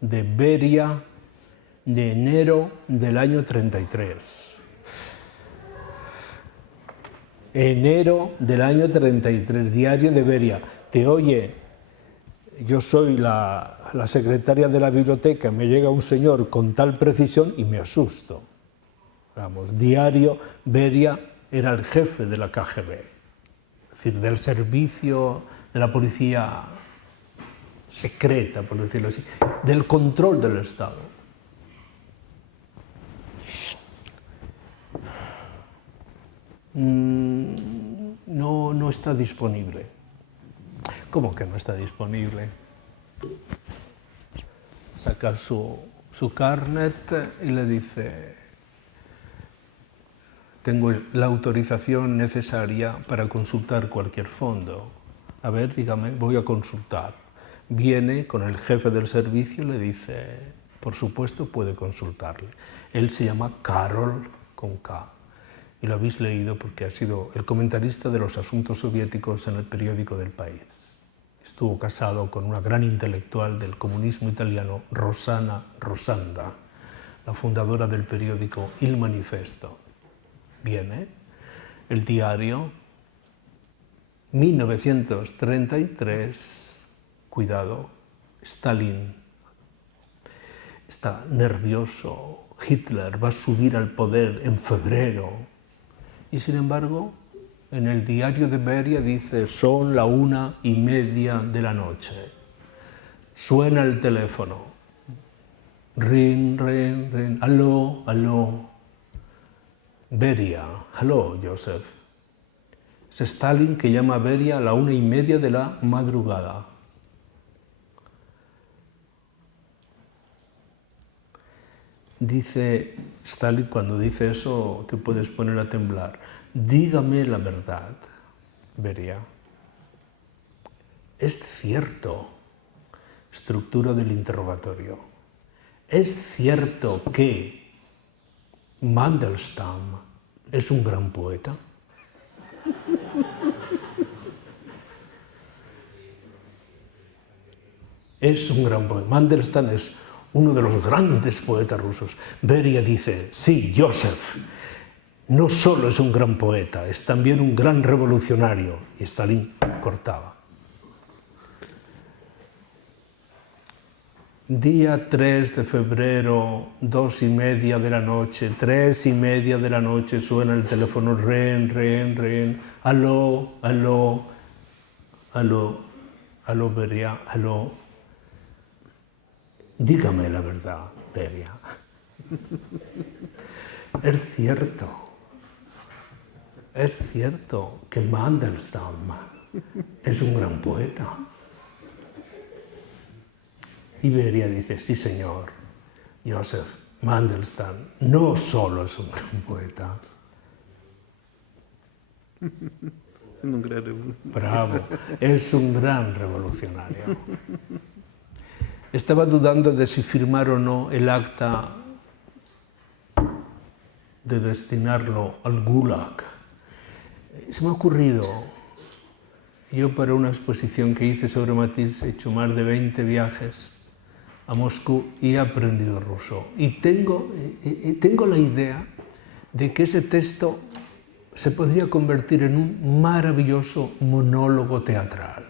de Beria de enero del año 33. Enero del año 33, diario de Beria. Te oye, yo soy la secretaria de la biblioteca, me llega un señor con tal precisión y me asusto. Vamos, diario Beria era el jefe de la KGB, es decir, del servicio de la policía secreta, por decirlo así, del control del Estado. No está disponible. ¿Cómo que no está disponible? Saca su carnet y le dice: tengo la autorización necesaria para consultar cualquier fondo. A ver, dígame, voy a consultar. Viene con el jefe del servicio y le dice: por supuesto puede consultarle. Él se llama Karol, con K. Y lo habéis leído porque ha sido el comentarista de los asuntos soviéticos en el periódico del País. Estuvo casado con una gran intelectual del comunismo italiano, Rossana Rossanda, la fundadora del periódico Il Manifesto. Viene el diario 1933, cuidado, Stalin está nervioso, Hitler va a subir al poder en febrero. Y sin embargo, en el diario de Beria dice: son la 1:30 de la noche. Suena el teléfono. Ring, ring, ring. Aló, aló. Beria. Aló, Joseph. Es Stalin que llama a Beria a la 1:30 de la madrugada. Dice Stalin, cuando dice eso te puedes poner a temblar: dígame la verdad, Beria. Es cierto, estructura del interrogatorio, es cierto que Mandelstam es un gran poeta. Es un gran poeta. Mandelstam es uno de los grandes poetas rusos. Beria dice: sí, Joseph, no solo es un gran poeta, es también un gran revolucionario. Y Stalin cortaba. Día 3 de febrero, 2:30 de la noche, 3:30 de la noche, suena el teléfono, ren, ren, ren. Aló, aló, aló, aló, Beria, aló. Dígame la verdad, Beria. Es cierto que Mandelstam es un gran poeta. Y Beria dice: sí, señor, Joseph, Mandelstam no solo es un gran poeta. Bravo, es un gran revolucionario. Estaba dudando de si firmar o no el acta de destinarlo al Gulag. Se me ha ocurrido, yo para una exposición que hice sobre Matisse he hecho más de 20 viajes a Moscú y he aprendido ruso. Y tengo la idea de que ese texto se podría convertir en un maravilloso monólogo teatral.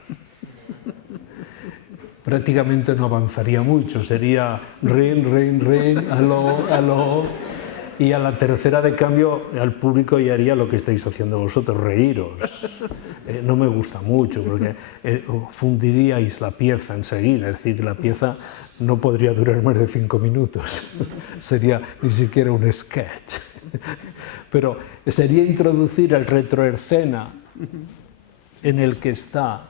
Prácticamente no avanzaría mucho, sería rin, rin, rin, aló, aló, y a la tercera de cambio al público ya haría lo que estáis haciendo vosotros, reíros. No me gusta mucho porque fundiríais la pieza enseguida, es decir, la pieza no podría durar más de 5 minutos, sería ni siquiera un sketch. Pero sería introducir el retroescena en el que está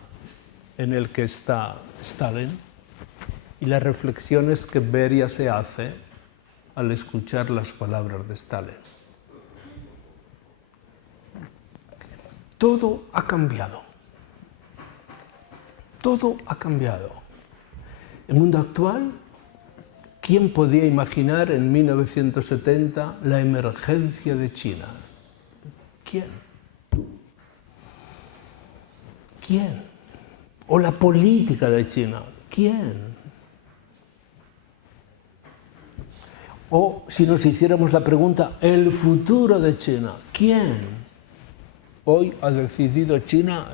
Stalin y las reflexiones que Beria se hace al escuchar las palabras de Stalin. Todo ha cambiado. Todo ha cambiado. El mundo actual, ¿quién podía imaginar en 1970 la emergencia de China? ¿Quién? ¿Quién? o la política de China. ¿Quién? O si nos hiciéramos la pregunta, ¿el futuro de China? ¿Quién? Hoy ha decidido China,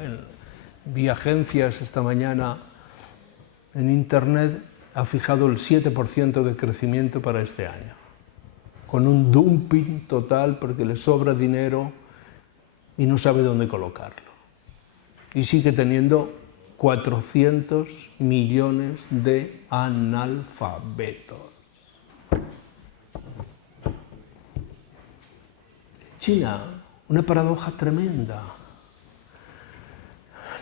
vi agencias esta mañana en Internet, ha fijado el 7% de crecimiento para este año, con un dumping total porque le sobra dinero y no sabe dónde colocarlo. Y sigue teniendo 400 millones de analfabetos. China, una paradoja tremenda.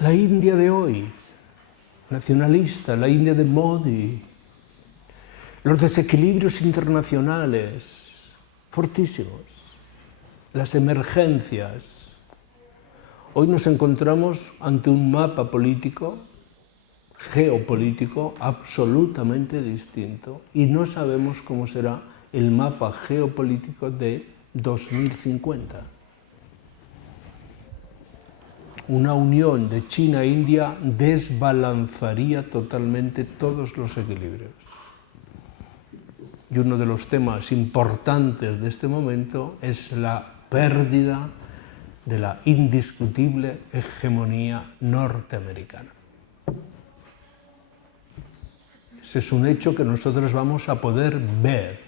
La India de hoy, nacionalista, la India de Modi, los desequilibrios internacionales fortísimos, las emergencias. Hoy nos encontramos ante un mapa político, geopolítico, absolutamente distinto y no sabemos cómo será el mapa geopolítico de 2050. Una unión de China e India desbalanzaría totalmente todos los equilibrios. Y uno de los temas importantes de este momento es la pérdida de la indiscutible hegemonía norteamericana. Ese es un hecho que nosotros vamos a poder ver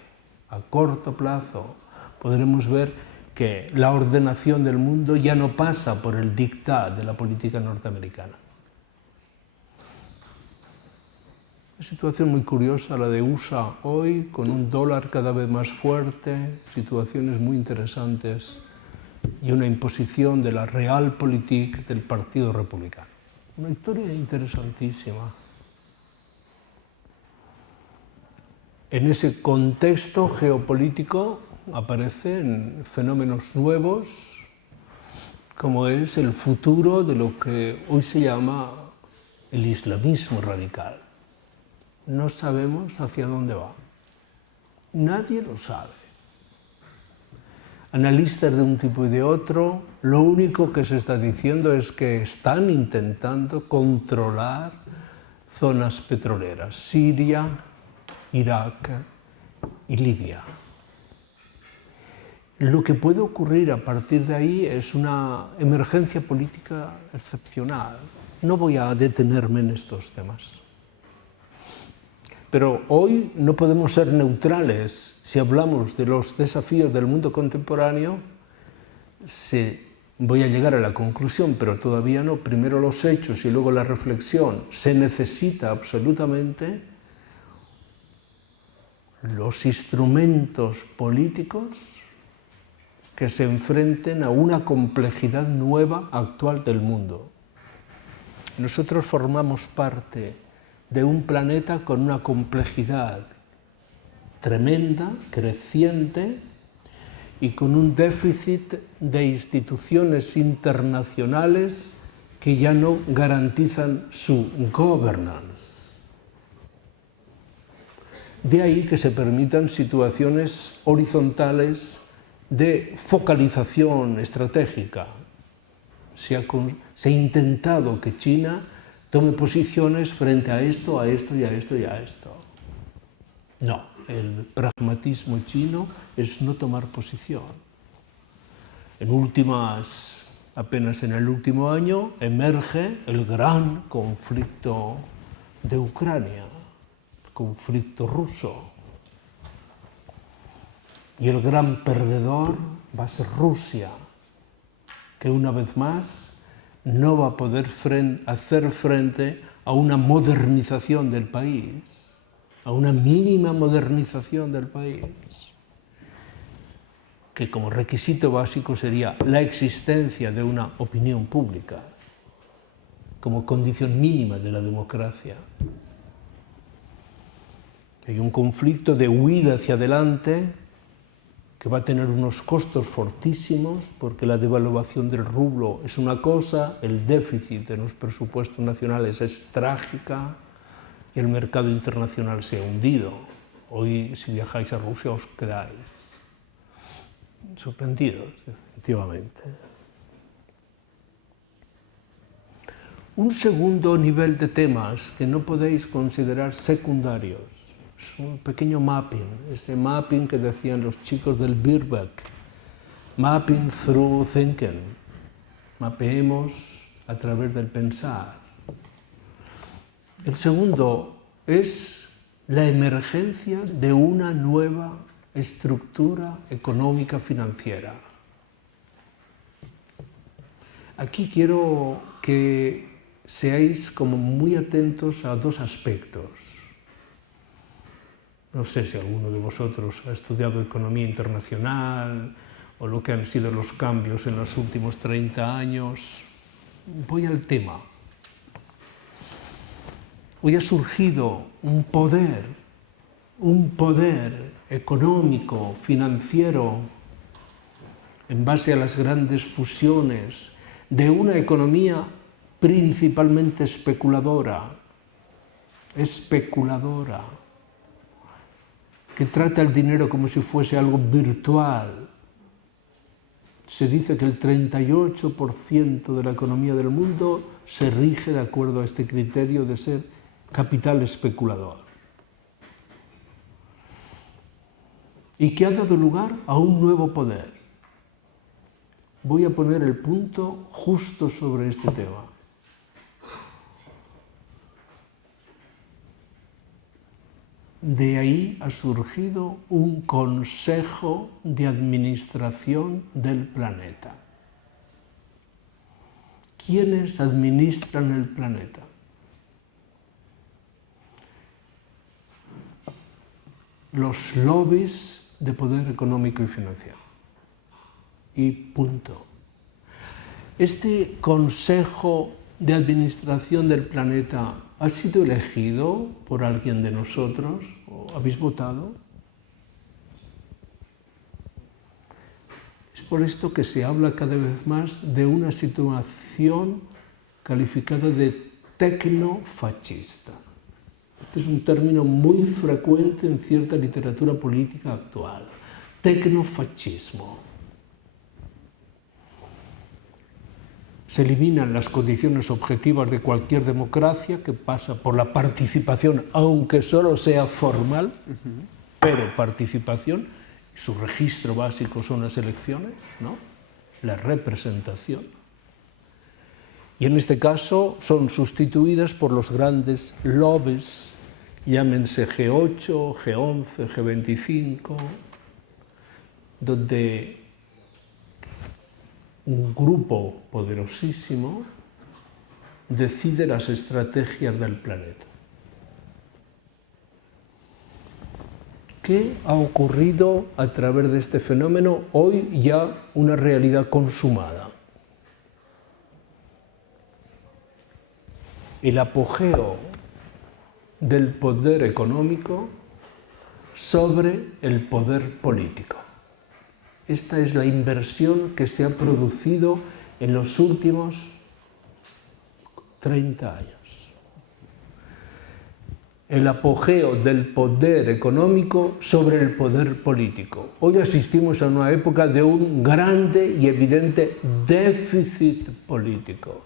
a corto plazo. Podremos ver que la ordenación del mundo ya no pasa por el dictado de la política norteamericana. Una situación muy curiosa la de USA hoy, con un dólar cada vez más fuerte, situaciones muy interesantes y una imposición de la Realpolitik del Partido Republicano. Una historia interesantísima. En ese contexto geopolítico aparecen fenómenos nuevos, como es el futuro de lo que hoy se llama el islamismo radical. No sabemos hacia dónde va. Nadie lo sabe. Analistas de un tipo y de otro, lo único que se está diciendo es que están intentando controlar zonas petroleras, Siria, Irak y Libia. Lo que puede ocurrir a partir de ahí es una emergencia política excepcional. No voy a detenerme en estos temas. Pero hoy no podemos ser neutrales si hablamos de los desafíos del mundo contemporáneo. Voy a llegar a la conclusión, pero todavía no. Primero los hechos y luego la reflexión. Se necesita absolutamente los instrumentos políticos que se enfrenten a una complejidad nueva actual del mundo. Nosotros formamos parte de un planeta con una complejidad tremenda, creciente, y con un déficit de instituciones internacionales que ya no garantizan su governance. De ahí que se permitan situaciones horizontales de focalización estratégica. Se ha intentado que China tome posiciones frente a esto, a esto y a esto y a esto. No, el pragmatismo chino es no tomar posición. Apenas en el último año emerge el gran conflicto de Ucrania, el conflicto ruso. Y el gran perdedor va a ser Rusia, que una vez más no va a poder hacer frente a una modernización del país, a una mínima modernización del país, que como requisito básico sería la existencia de una opinión pública, como condición mínima de la democracia. Hay un conflicto de huida hacia adelante que va a tener unos costos fortísimos, porque la devaluación del rublo es una cosa, el déficit de los presupuestos nacionales es trágica y el mercado internacional se ha hundido. Hoy, si viajáis a Rusia, os quedáis sorprendidos, definitivamente. un segundo nivel de temas que no podéis considerar secundarios. Es un pequeño mapping, ese mapping que decían los chicos del Birkbeck, mapping through thinking, mapeemos a través del pensar. El segundo es la emergencia de una nueva estructura económica financiera. Aquí quiero que seáis como muy atentos a dos aspectos. No sé si alguno de vosotros ha estudiado economía internacional o lo que han sido los cambios en los últimos 30 años. Voy al tema. Hoy ha surgido un poder económico, financiero, en base a las grandes fusiones de una economía principalmente especuladora, que trata el dinero como si fuese algo virtual. Se dice que el 38% de la economía del mundo se rige de acuerdo a este criterio de ser capital especulador. Y que ha dado lugar a un nuevo poder. Voy a poner el punto justo sobre este tema. De ahí ha surgido un consejo de administración del planeta. ¿Quiénes administran el planeta? Los lobbies de poder económico y financiero. Y punto. Este consejo de administración del planeta ha sido elegido por alguien de nosotros, ¿o habéis votado? Es por esto que se habla cada vez más de una situación calificada de tecnofascista. Este es un término muy frecuente en cierta literatura política actual. Tecnofascismo. Se eliminan las condiciones objetivas de cualquier democracia que pasa por la participación, aunque solo sea formal, pero participación, y su registro básico son las elecciones, ¿no? La representación. Y en este caso son sustituidas por los grandes lobbies, llámense G8, G11, G25, donde un grupo poderosísimo decide las estrategias del planeta. ¿Qué ha ocurrido a través de este fenómeno? Hoy ya una realidad consumada. El apogeo del poder económico sobre el poder político. Esta es la inversión que se ha producido en los últimos 30 años. El apogeo del poder económico sobre el poder político. Hoy asistimos a una época de un grande y evidente déficit político.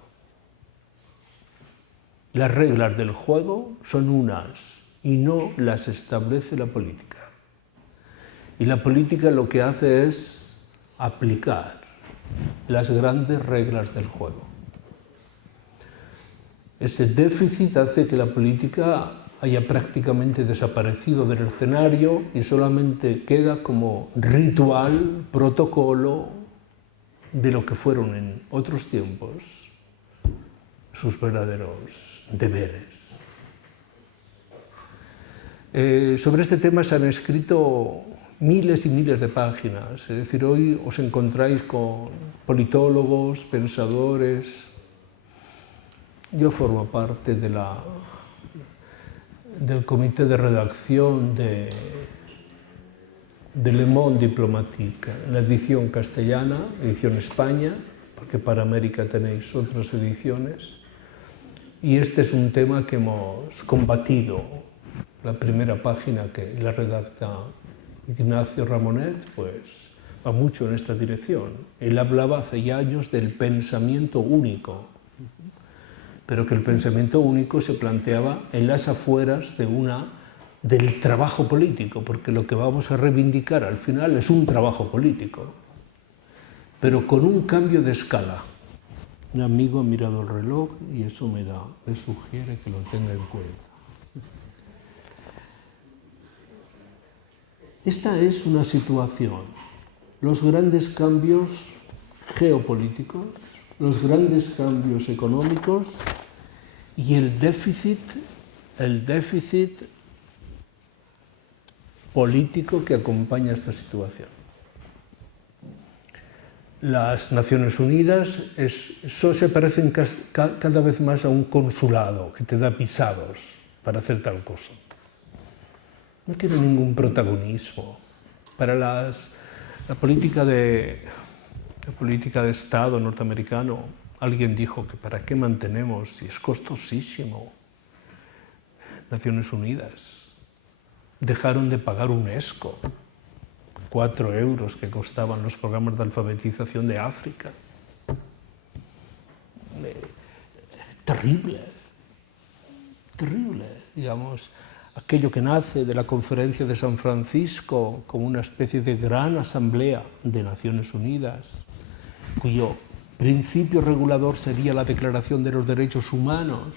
Las reglas del juego son unas y no las establece la política. Y la política lo que hace es aplicar las grandes reglas del juego. Ese déficit hace que la política haya prácticamente desaparecido del escenario y solamente queda como ritual, protocolo de lo que fueron en otros tiempos sus verdaderos deberes. Sobre este tema se han escrito miles y miles de páginas, es decir, hoy os encontráis con politólogos, pensadores. Yo formo parte de del comité de redacción de Le Monde Diplomatique, la edición castellana, edición España, porque para América tenéis otras ediciones, y este es un tema que hemos combatido. La primera página que la redacta Ignacio Ramonet, pues va mucho en esta dirección. Él hablaba hace ya años del pensamiento único, pero que el pensamiento único se planteaba en las afueras del trabajo político, porque lo que vamos a reivindicar al final es un trabajo político, pero con un cambio de escala. Un amigo ha mirado el reloj y eso me sugiere que lo tenga en cuenta. Esta es una situación. Los grandes cambios geopolíticos, los grandes cambios económicos y el déficit político que acompaña esta situación. Las Naciones Unidas se parecen cada vez más a un consulado que te da pisados para hacer tal cosa. No tiene ningún protagonismo. Para la política de Estado norteamericano, alguien dijo que para qué mantenemos, si es costosísimo, Naciones Unidas. Dejaron de pagar UNESCO, 4 euros que costaban los programas de alfabetización de África. Terrible, digamos, aquello que nace de la Conferencia de San Francisco como una especie de gran asamblea de Naciones Unidas, cuyo principio regulador sería la Declaración de los Derechos Humanos,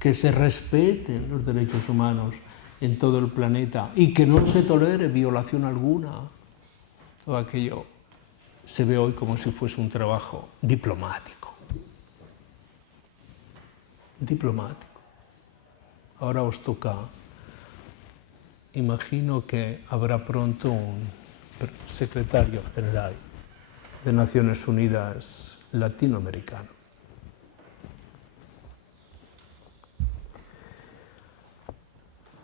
que se respeten los derechos humanos en todo el planeta y que no se tolere violación alguna. Todo aquello se ve hoy como si fuese un trabajo diplomático. Ahora os toca, imagino que habrá pronto un secretario general de Naciones Unidas latinoamericano.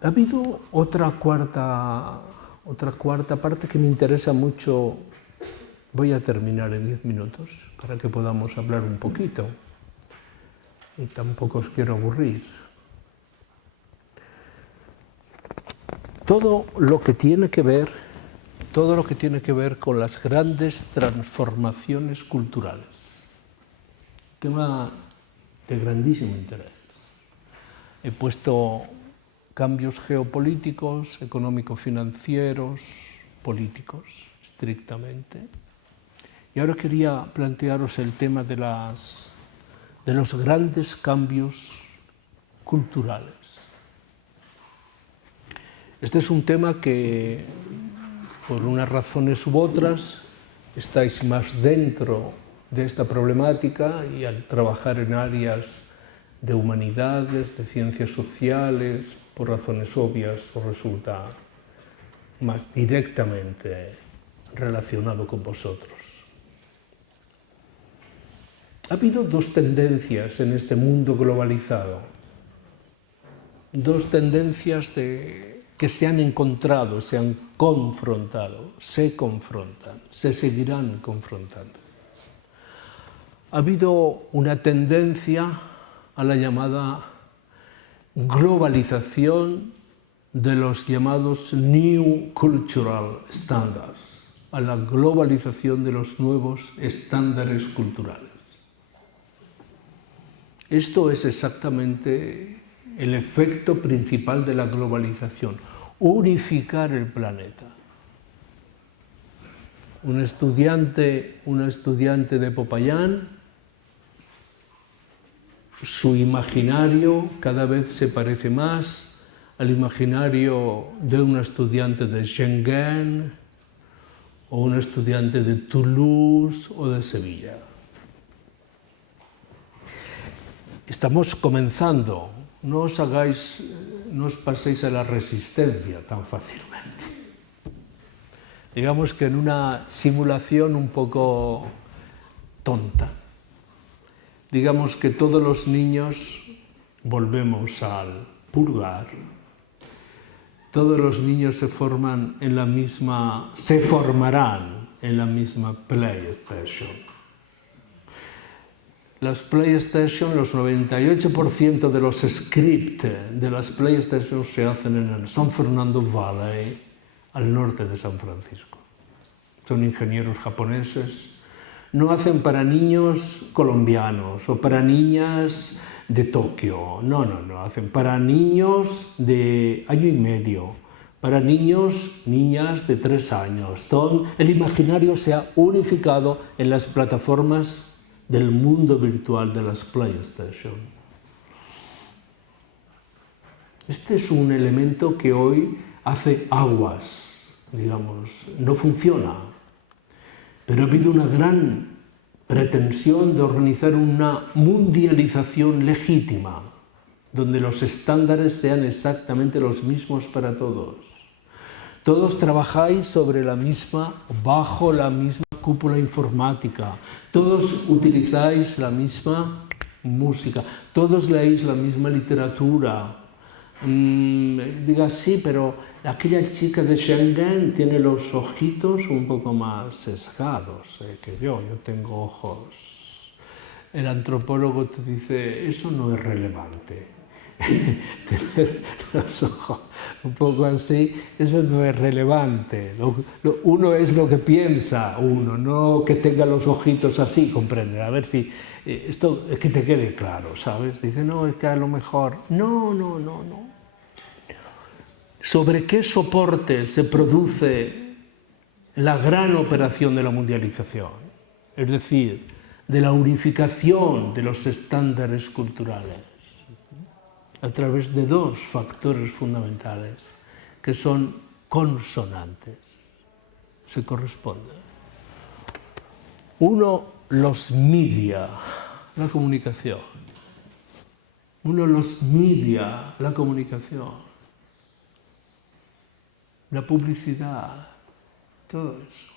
Ha habido otra cuarta parte que me interesa mucho. Voy a terminar en 10 minutos para que podamos hablar un poquito y tampoco os quiero aburrir. Todo lo que tiene que ver con las grandes transformaciones culturales. Tema de grandísimo interés. He puesto cambios geopolíticos, económico-financieros, políticos, estrictamente. Y ahora quería plantearos el tema de los grandes cambios culturales. Este es un tema que, por unas razones u otras, estáis más dentro de esta problemática y al trabajar en áreas de humanidades, de ciencias sociales, por razones obvias os resulta más directamente relacionado con vosotros. Ha habido dos tendencias en este mundo globalizado, dos tendencias que se han encontrado, se han confrontado, se confrontan, se seguirán confrontando. Ha habido una tendencia a la llamada globalización de los llamados New Cultural Standards, a la globalización de los nuevos estándares culturales. Esto es exactamente el efecto principal de la globalización, unificar el planeta. Un estudiante de Popayán, su imaginario cada vez se parece más al imaginario de un estudiante de Schengen o un estudiante de Toulouse o de Sevilla. Estamos comenzando, no os paséis a la resistencia tan fácilmente. Digamos que en una simulación un poco tonta, digamos que todos los niños volvemos al purgar, todos los niños se formarán en la misma PlayStation. Las PlayStation, los 98% de los scripts de las PlayStation se hacen en el San Fernando Valley, al norte de San Francisco. Son ingenieros japoneses. No hacen para niños colombianos o para niñas de Tokio. No, hacen para niños de año y medio, para niños, niñas de 3 años. El imaginario se ha unificado en las plataformas del mundo virtual de las PlayStation. Este es un elemento que hoy hace aguas, digamos, no funciona. Pero ha habido una gran pretensión de organizar una mundialización legítima, donde los estándares sean exactamente los mismos para todos. Todos trabajáis bajo la misma cúpula informática, todos utilizáis la misma música, todos leéis la misma literatura. Diga, sí, pero aquella chica de Schengen tiene los ojitos un poco más sesgados que yo tengo ojos. El antropólogo te dice, eso no es relevante. Tener los ojos un poco así, eso no es relevante. Uno es lo que piensa uno, no que tenga los ojitos así, comprende. A ver si esto es que te quede claro, ¿sabes? Dice, no, es que a lo mejor... No. ¿Sobre qué soporte se produce la gran operación de la mundialización? Es decir, de la unificación de los estándares culturales, a través de 2 factores fundamentales que son consonantes, se corresponden. Uno, los media, la comunicación. La publicidad, todo eso.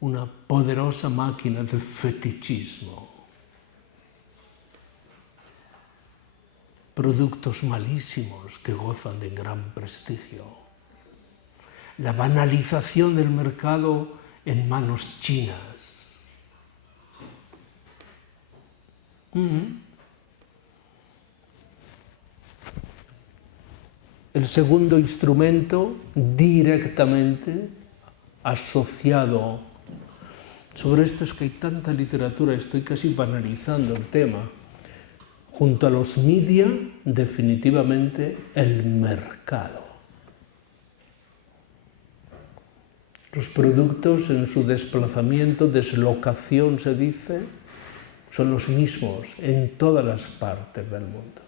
Una poderosa máquina de fetichismo. Productos malísimos que gozan de gran prestigio. La banalización del mercado en manos chinas. El segundo instrumento directamente asociado. Sobre esto es que hay tanta literatura, estoy casi banalizando el tema. Junto a los media, definitivamente el mercado. Los productos en su desplazamiento, deslocación se dice, son los mismos en todas las partes del mundo.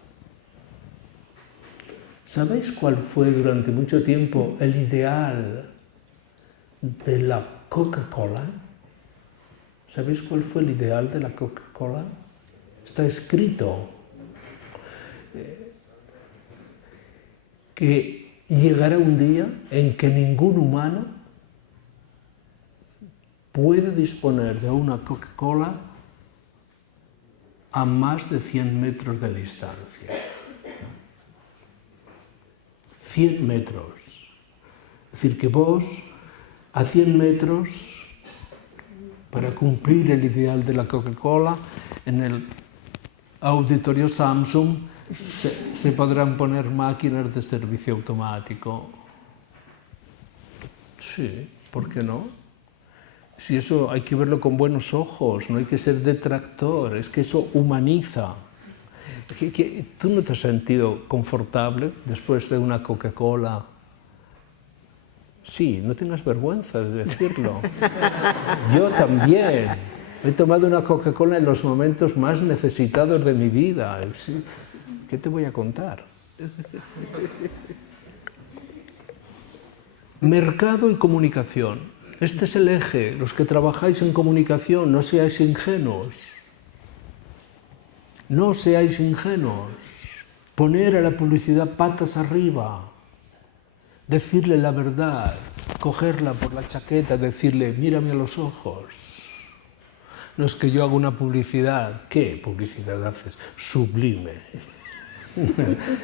¿Sabéis cuál fue durante mucho tiempo el ideal de la Coca-Cola? ¿Sabéis cuál fue el ideal de la Coca-Cola? Está escrito que llegará un día en que ningún humano puede disponer de una Coca-Cola a más de 100 metros de distancia. 100 metros. Es decir, que vos a 100 metros, para cumplir el ideal de la Coca-Cola, en el auditorio Samsung se podrán poner máquinas de servicio automático. Sí, ¿por qué no? Si eso hay que verlo con buenos ojos, no hay que ser detractor, es que eso humaniza. ¿Tú no te has sentido confortable después de una Coca-Cola? Sí, no tengas vergüenza de decirlo. Yo también. He tomado una Coca-Cola en los momentos más necesitados de mi vida. ¿Qué te voy a contar? Mercado y comunicación. Este es el eje. Los que trabajáis en comunicación, no seáis ingenuos. No seáis ingenuos. Poner a la publicidad patas arriba. Decirle la verdad. Cogerla por la chaqueta, decirle, mírame a los ojos. No es que yo haga una publicidad. ¿Qué publicidad haces? Sublime.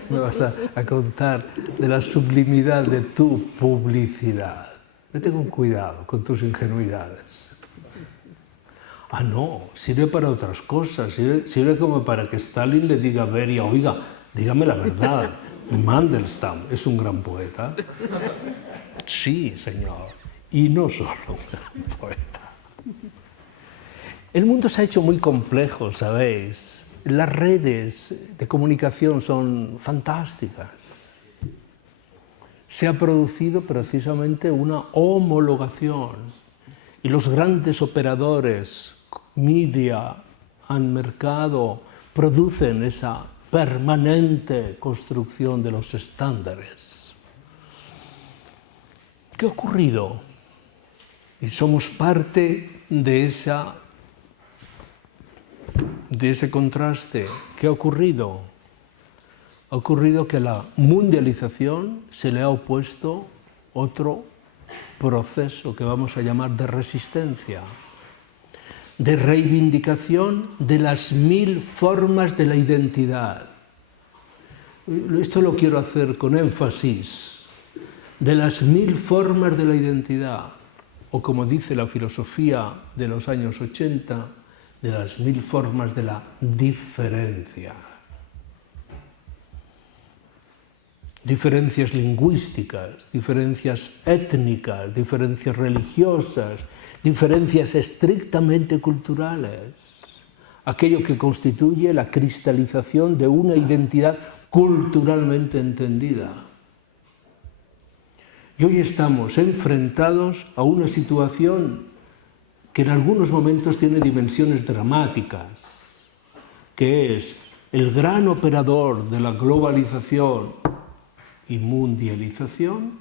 Me vas a contar de la sublimidad de tu publicidad. Vete con cuidado con tus ingenuidades. Ah, no, sirve para otras cosas. Sirve como para que Stalin le diga a Beria, oiga, dígame la verdad, Mandelstam es un gran poeta. Sí, señor, y no solo un gran poeta. El mundo se ha hecho muy complejo, ¿sabéis? Las redes de comunicación son fantásticas. Se ha producido precisamente una homologación y los grandes operadores, media, and mercado, producen esa permanente construcción de los estándares. ¿Qué ha ocurrido? Y somos parte de ese contraste. ¿Qué ha ocurrido? Ha ocurrido que a la mundialización se le ha opuesto otro proceso que vamos a llamar de resistencia, de reivindicación de las 1000 formas de la identidad. Esto lo quiero hacer con énfasis, de las 1000 formas de la identidad, o como dice la filosofía de los años 80, de las 1000 formas de la diferencia. Diferencias lingüísticas, diferencias étnicas, diferencias religiosas, diferencias estrictamente culturales, aquello que constituye la cristalización de una identidad culturalmente entendida. Y hoy estamos enfrentados a una situación que en algunos momentos tiene dimensiones dramáticas, que es el gran operador de la globalización y mundialización,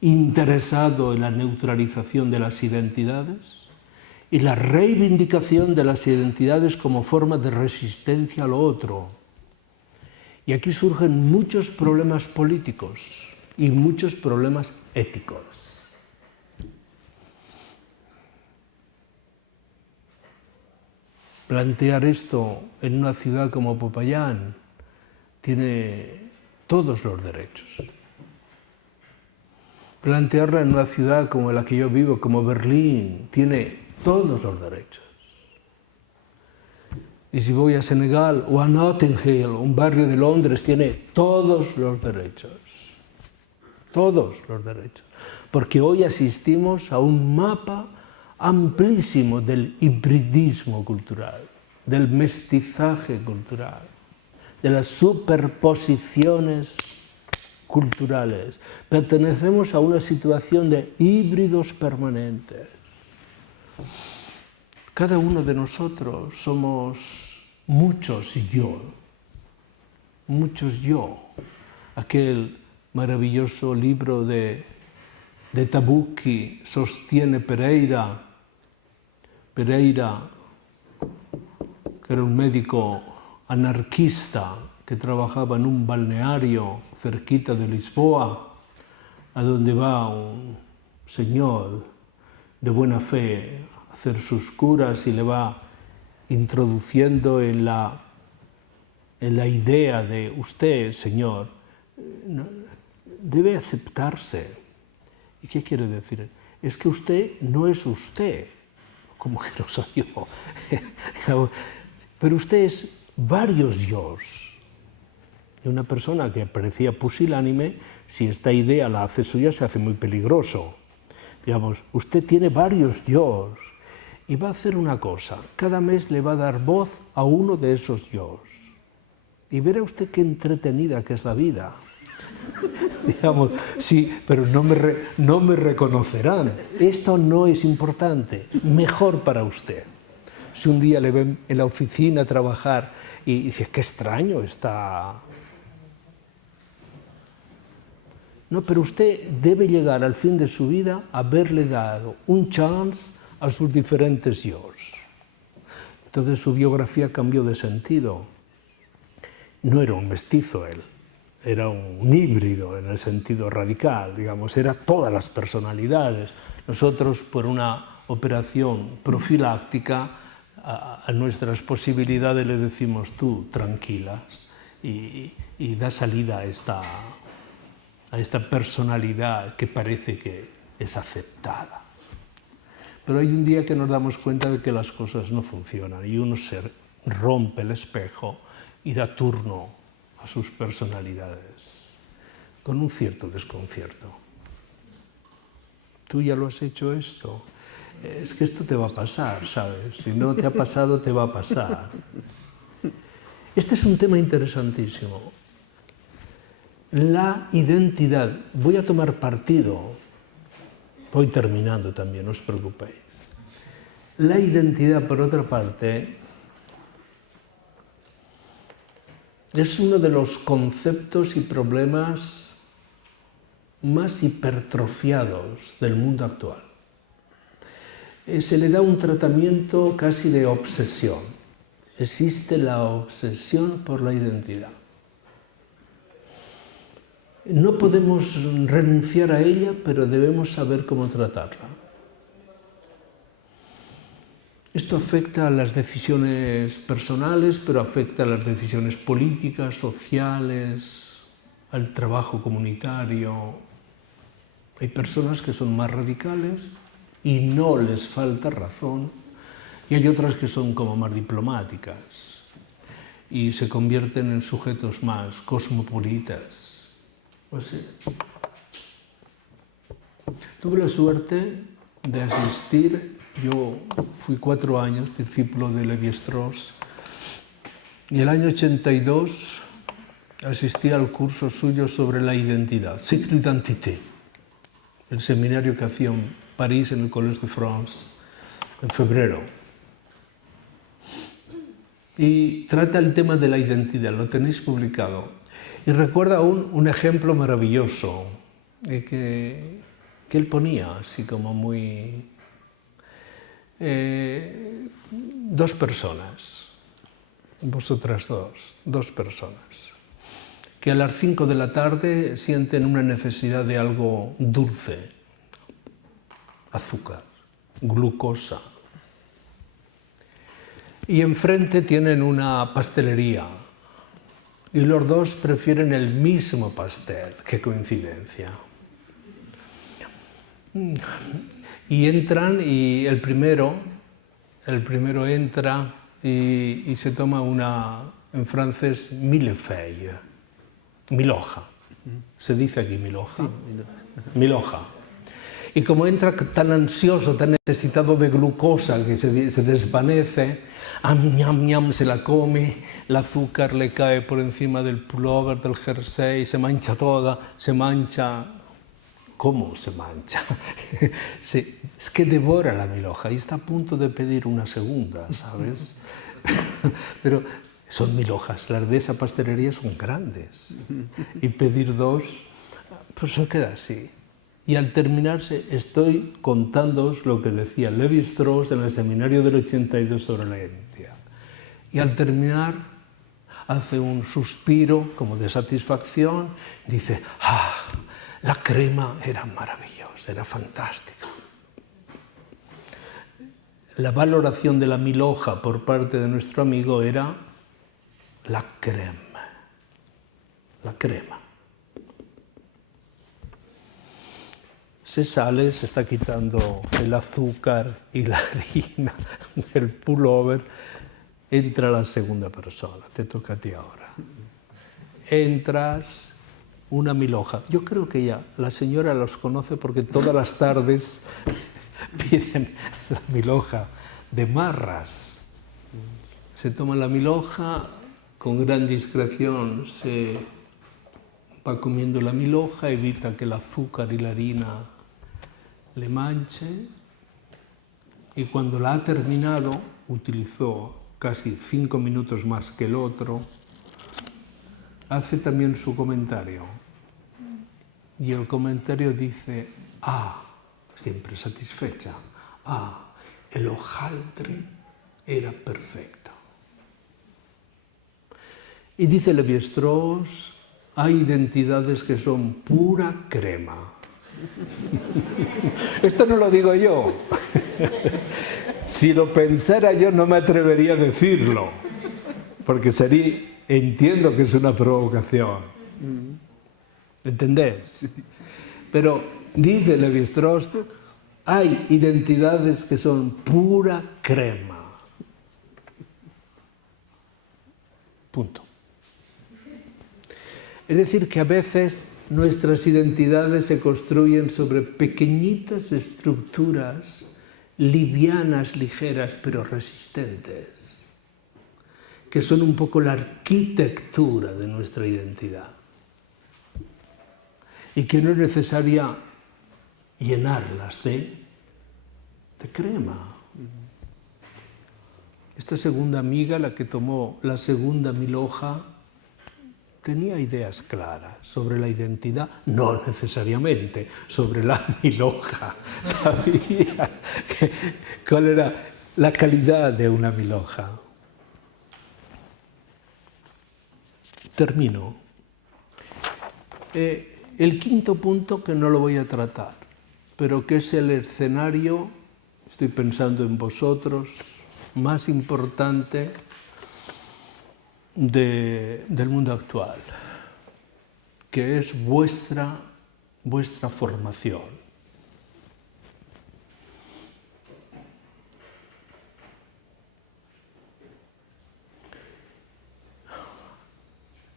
interesado en la neutralización de las identidades y la reivindicación de las identidades como forma de resistencia a lo otro. Y aquí surgen muchos problemas políticos y muchos problemas éticos. Plantear esto en una ciudad como Popayán tiene todos los derechos. Plantearla en una ciudad como la que yo vivo, como Berlín, tiene todos los derechos. Y si voy a Senegal o a Notting Hill, un barrio de Londres, tiene todos los derechos. Todos los derechos. Porque hoy asistimos a un mapa amplísimo del hibridismo cultural, del mestizaje cultural, de las superposiciones culturales. Pertenecemos a una situación de híbridos permanentes. Cada uno de nosotros somos muchos yo. Muchos yo. Aquel maravilloso libro de Tabucchi sostiene Pereira, que era un médico anarquista que trabajaba en un balneario cerquita de Lisboa, a donde va un señor de buena fe a hacer sus curas y le va introduciendo en la idea de usted, señor, debe aceptarse. ¿Y qué quiere decir? Es que usted no es usted, como que no soy yo. Pero usted es varios yos. Y una persona que parecía pusilánime, si esta idea la hace suya, se hace muy peligroso. Digamos, usted tiene varios yos y va a hacer una cosa. Cada mes le va a dar voz a uno de esos yos. Y verá usted qué entretenida que es la vida. Digamos, sí, pero no me reconocerán. Esto no es importante. Mejor para usted. Si un día le ven en la oficina a trabajar y dice, qué extraño está. No, pero usted debe llegar al fin de su vida a haberle dado un chance a sus diferentes yos. Entonces su biografía cambió de sentido. No era un mestizo él, era un híbrido en el sentido radical, digamos, era todas las personalidades. Nosotros, por una operación profiláctica, a nuestras posibilidades le decimos tú, tranquilas, y da salida a esta personalidad que parece que es aceptada. Pero hay un día que nos damos cuenta de que las cosas no funcionan y uno se rompe el espejo y da turno a sus personalidades con un cierto desconcierto. ¿Tú ya lo has hecho esto? es que esto te va a pasar, ¿sabes? Si no te ha pasado, te va a pasar. Este es un tema interesantísimo. La identidad. Voy a tomar partido. Voy terminando también, no os preocupéis. La identidad, por otra parte, es uno de los conceptos y problemas más hipertrofiados del mundo actual. Se le da un tratamiento casi de obsesión. Existe la obsesión por la identidad. No podemos renunciar a ella, pero debemos saber cómo tratarla. Esto afecta a las decisiones personales, pero afecta a las decisiones políticas, sociales, al trabajo comunitario. Hay personas que son más radicales y no les falta razón, y hay otras que son como más diplomáticas y se convierten en sujetos más cosmopolitas. Tuve la suerte de asistir, yo fui 4 años discípulo de Lévi-Strauss, y el año 82 asistí al curso suyo sobre la identidad, Cycle d'identité, el seminario que hacía en París, en el Collège de France, en febrero. Y trata el tema de la identidad, lo tenéis publicado. Y recuerda un ejemplo maravilloso que él ponía, así como muy... 2 personas, vosotras dos personas, que a las 5 de la tarde sienten una necesidad de algo dulce, azúcar, glucosa. Y enfrente tienen una pastelería. Y los 2 prefieren el mismo pastel. ¡Qué coincidencia! Y entran y el primero entra y se toma en francés, millefeuille, 1000 hoja. ¿Se dice aquí 1000 hoja? 1000 hoja. Y como entra tan ansioso, tan necesitado de glucosa que se desvanece, ñam, ñam, se la come, el azúcar le cae por encima del pullover, del jersey, se mancha toda, se mancha. ¿Cómo se mancha? Es que devora la 1000 hoja y está a punto de pedir una segunda, ¿sabes? Pero son 1000 hojas, las de esa pastelería son grandes. Y pedir 2, pues se queda así. Y al terminarse, estoy contándoos lo que decía Lévi-Strauss en el seminario del 82 sobre la identidad. Y al terminar, hace un suspiro como de satisfacción, dice, ¡ah! La crema era maravillosa, era fantástica. La valoración de la 1000 hoja por parte de nuestro amigo era la crema. La crema. Se sale, se está quitando el azúcar y la harina del pullover, entra la segunda persona, te toca a ti ahora. Entras, una 1000 hoja. Yo creo que la señora los conoce porque todas las tardes piden la 1000 hoja de marras. Se toma la 1000 hoja, con gran discreción se va comiendo la 1000 hoja, evita que el azúcar y la harina le manche, y cuando la ha terminado, utilizó casi 5 minutos más que el otro, hace también su comentario. Y el comentario dice, siempre satisfecha, el hojaldre era perfecto. Y dice Lévi-Strauss, hay identidades que son pura crema. Esto no lo digo yo. Si lo pensara yo no me atrevería a decirlo, porque entiendo que es una provocación. ¿Entendés? Pero dice Lévi-Strauss, hay identidades que son pura crema. Punto. Es decir, que a veces nuestras identidades se construyen sobre pequeñitas estructuras livianas, ligeras, pero resistentes, que son un poco la arquitectura de nuestra identidad y que no es necesaria llenarlas de crema. Esta segunda amiga, la que tomó la segunda milhoja, tenía ideas claras sobre la identidad, no necesariamente sobre la milhoja. Sabía cuál era la calidad de una milhoja. Termino. El quinto punto, que no lo voy a tratar, pero que es el escenario, estoy pensando en vosotros, más importante del mundo actual, que es vuestra formación.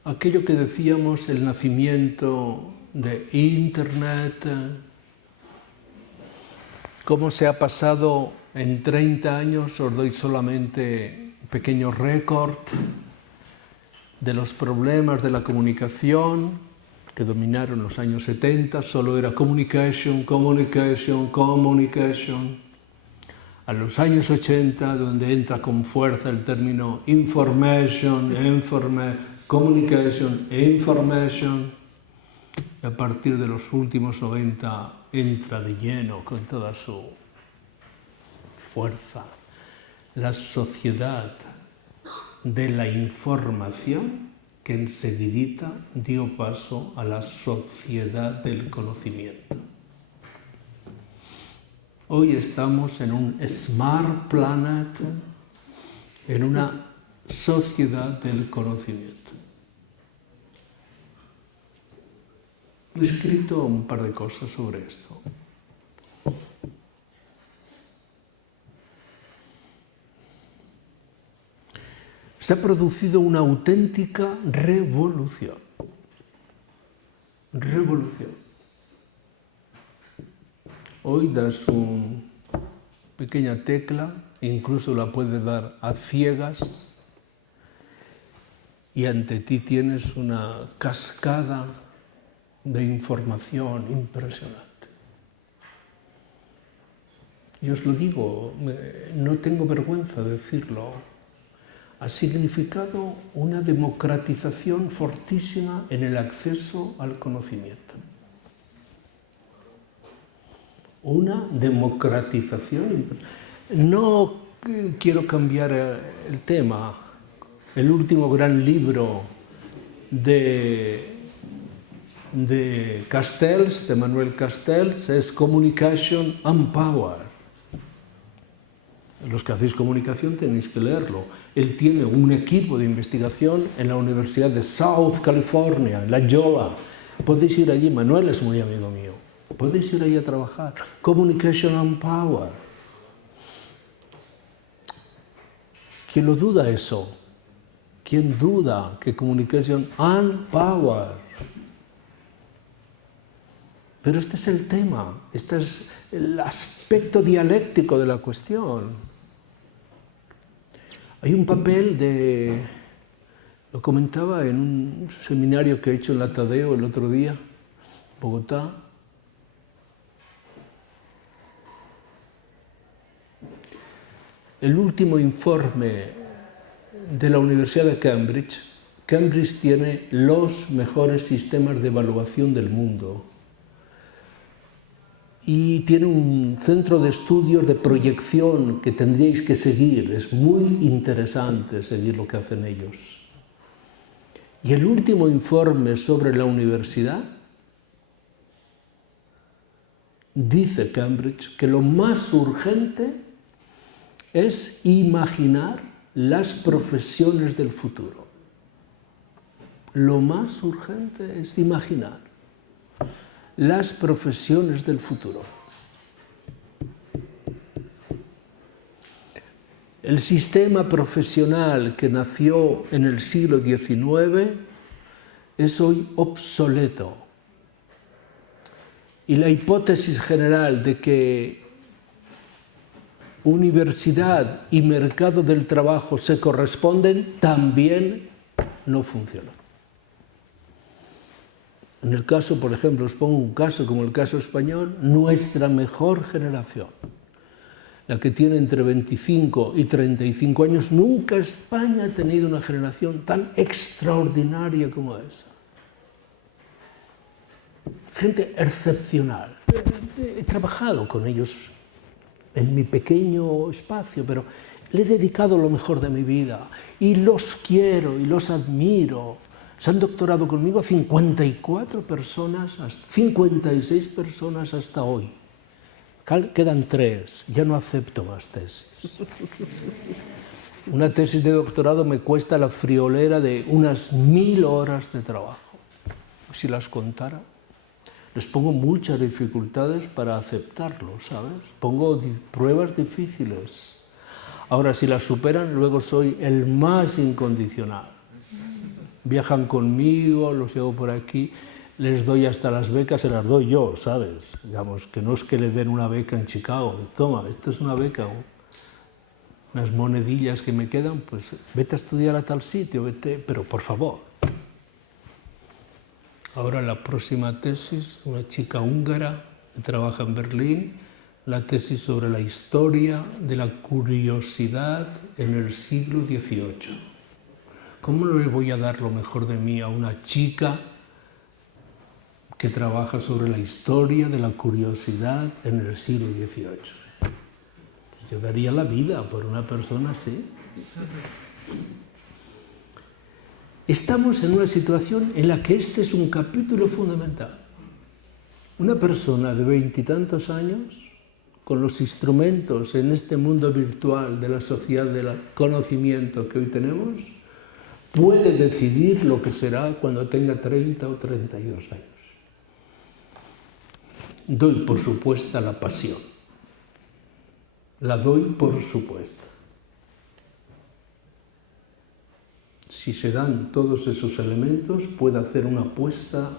Aquello que decíamos, el nacimiento de Internet, cómo se ha pasado en 30 años, os doy solamente un pequeño récord de los problemas de la comunicación que dominaron los años 70, solo era communication, communication, communication. A los años 80, donde entra con fuerza el término information, communication, information, y a partir de los últimos 90 entra de lleno con toda su fuerza la sociedad de la información, que enseguidita dio paso a la sociedad del conocimiento. Hoy estamos en un smart planet, en una sociedad del conocimiento. He escrito un par de cosas sobre esto. Se ha producido una auténtica revolución. Revolución. Hoy das una pequeña tecla, incluso la puedes dar a ciegas, y ante ti tienes una cascada de información impresionante. Yo os lo digo, no tengo vergüenza de decirlo. Ha significado una democratización fortísima en el acceso al conocimiento. Una democratización. No quiero cambiar el tema. El último gran libro de Castells, de Manuel Castells, es Communication and Power. Los que hacéis comunicación tenéis que leerlo. Él tiene un equipo de investigación en la Universidad de South California, en La Jolla. Podéis ir allí, Manuel es muy amigo mío. Podéis ir allí a trabajar. Communication and Power. ¿Quién lo duda eso? ¿Quién duda que Communication and Power? Pero este es el tema, este es el aspecto dialéctico de la cuestión. Hay un papel lo comentaba en un seminario que he hecho en la Tadeo el otro día, en Bogotá. El último informe de la Universidad de Cambridge, Cambridge tiene los mejores sistemas de evaluación del mundo. Y tiene un centro de estudios de proyección que tendríais que seguir. Es muy interesante seguir lo que hacen ellos. Y el último informe sobre la universidad dice Cambridge que lo más urgente es imaginar las profesiones del futuro. Lo más urgente es imaginar las profesiones del futuro. El sistema profesional que nació en el siglo XIX es hoy obsoleto. Y la hipótesis general de que universidad y mercado del trabajo se corresponden, también no funciona. En el caso, por ejemplo, os pongo un caso como el caso español, nuestra mejor generación, la que tiene entre 25 y 35 años, nunca España ha tenido una generación tan extraordinaria como esa. Gente excepcional. He trabajado con ellos en mi pequeño espacio, pero le he dedicado lo mejor de mi vida y los quiero y los admiro. Se han doctorado conmigo 54 personas, 56 personas hasta hoy. Quedan 3, ya no acepto más tesis. Una tesis de doctorado me cuesta la friolera de unas 1000 horas de trabajo. Si las contara, les pongo muchas dificultades para aceptarlo, ¿sabes? Pongo pruebas difíciles. Ahora, si las superan, luego soy el más incondicional. Viajan conmigo, los llevo por aquí, les doy hasta las becas, se las doy yo, ¿sabes? Digamos, que no es que le den una beca en Chicago. Toma, esto es una beca, unas monedillas que me quedan, pues vete a estudiar a tal sitio, vete, pero por favor. Ahora la próxima tesis, una chica húngara que trabaja en Berlín, la tesis sobre la historia de la curiosidad en el siglo XVIII. ¿Cómo no le voy a dar lo mejor de mí a una chica que trabaja sobre la historia de la curiosidad en el siglo XVIII? Pues yo daría la vida por una persona así. Estamos en una situación en la que este es un capítulo fundamental. Una persona de 20 y tantos años, con los instrumentos en este mundo virtual de la sociedad del conocimiento que hoy tenemos, puede decidir lo que será cuando tenga 30 o 32 años. Doy por supuesta la pasión. La doy por supuesta. Si se dan todos esos elementos, puede hacer una apuesta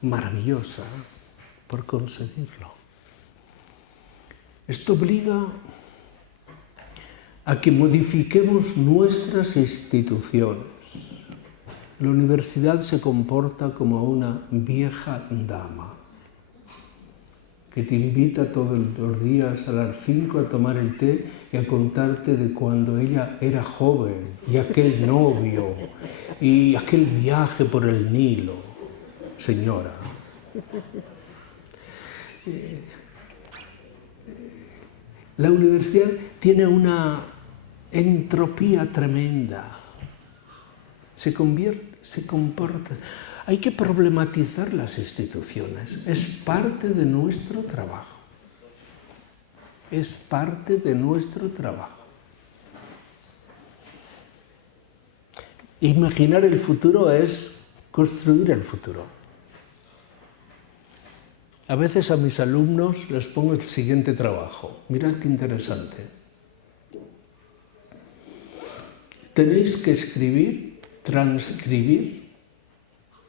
maravillosa por conseguirlo. Esto obliga a que modifiquemos nuestras instituciones. La universidad se comporta como una vieja dama que te invita todos los días a las 5 a tomar el té y a contarte de cuando ella era joven, y aquel novio, y aquel viaje por el Nilo. Señora, la universidad tiene una entropía tremenda. Se comporta. Hay que problematizar las instituciones. Es parte de nuestro trabajo. Es parte de nuestro trabajo. Imaginar el futuro es construir el futuro. A veces a mis alumnos les pongo el siguiente trabajo. Mirad qué interesante. Tenéis que escribir, transcribir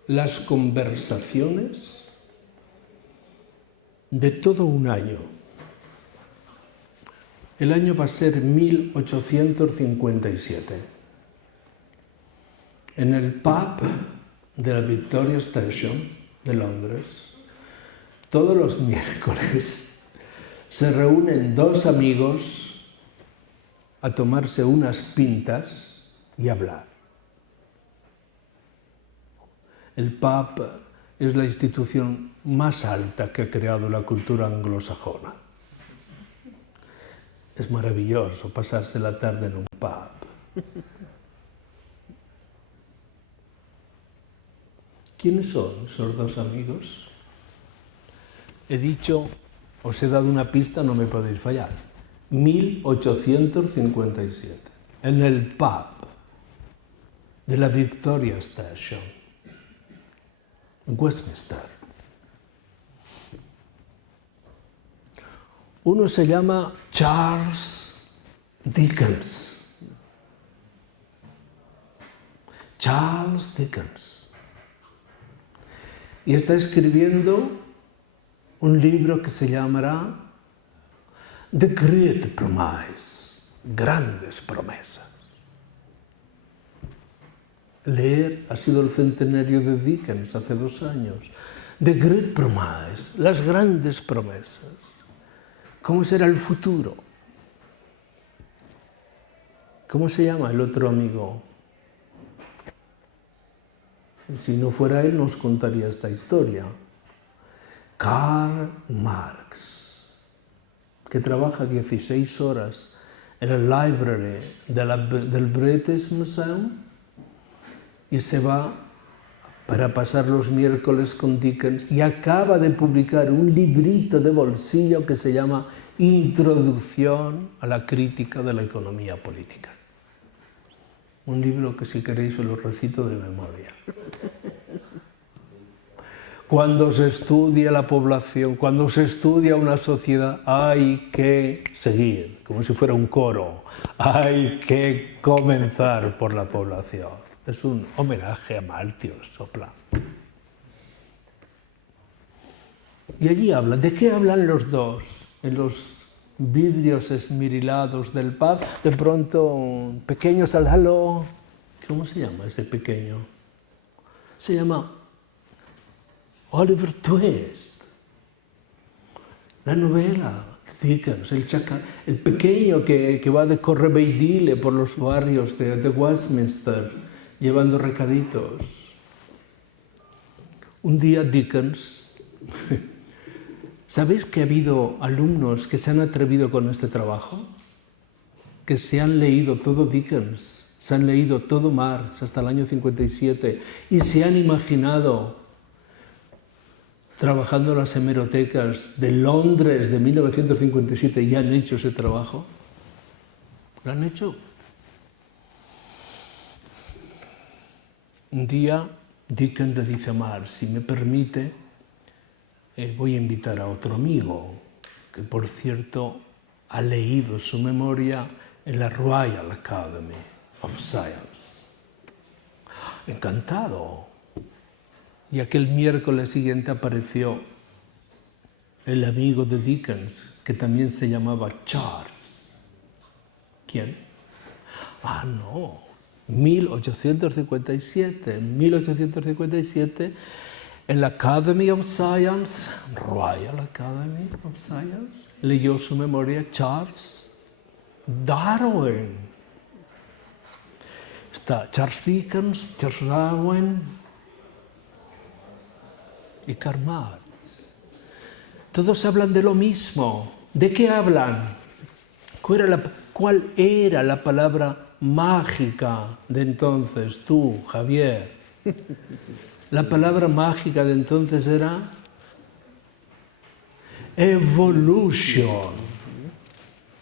las conversaciones de todo un año. El año va a ser 1857. En el pub de la Victoria Station de Londres, todos los miércoles se reúnen 2 amigos a tomarse unas pintas y hablar. El pub es la institución más alta que ha creado la cultura anglosajona. Es maravilloso pasarse la tarde en un pub. ¿Quiénes son esos 2 amigos? He dicho, os he dado una pista, no me podéis fallar. 1857, en el pub de la Victoria Station, en Westminster. Uno se llama Charles Dickens. Charles Dickens. Y está escribiendo un libro que se llamará The Great Promise, grandes promesas. Leer ha sido el centenario de Dickens hace 2 años. The Great Promise, las grandes promesas. ¿Cómo será el futuro? ¿Cómo se llama el otro amigo? Si no fuera él, nos contaría esta historia. Karl Marx, que trabaja 16 horas en el library del British Museum y se va para pasar los miércoles con Dickens y acaba de publicar un librito de bolsillo que se llama Introducción a la crítica de la economía política. Un libro que, si queréis, os lo recito de memoria. Cuando se estudia la población, cuando se estudia una sociedad, hay que seguir, como si fuera un coro, hay que comenzar por la población. Es un homenaje a Malthus, sopla. Y allí hablan. ¿De qué hablan los dos? En los vidrios esmirilados del pub, de pronto, pequeños al halo. ¿Cómo se llama ese pequeño? Se llama Oliver Twist. La novela de Dickens, el pequeño que va de correveidile por los barrios de Westminster, llevando recaditos. Un día Dickens... ¿Sabéis que ha habido alumnos que se han atrevido con este trabajo? Que se han leído todo Dickens, se han leído todo Marx hasta el año 57 y se han imaginado trabajando en las hemerotecas de Londres de 1957 y han hecho ese trabajo. ¿Lo han hecho? Un día Dickens le dice a Marx, si me permite, voy a invitar a otro amigo, que por cierto ha leído su memoria en la Royal Academy of Science. Encantado. Y aquel miércoles siguiente apareció el amigo de Dickens, que también se llamaba Charles. ¿Quién? Ah, no. 1857, en la Academy of Science, Royal Academy of Science, leyó su memoria Charles Darwin. Está Charles Dickens, Charles Darwin y Karl Marx. Todos hablan de lo mismo. ¿De qué hablan? ¿Cuál era la palabra mágica de entonces, tú, Javier? La palabra mágica de entonces era evolution.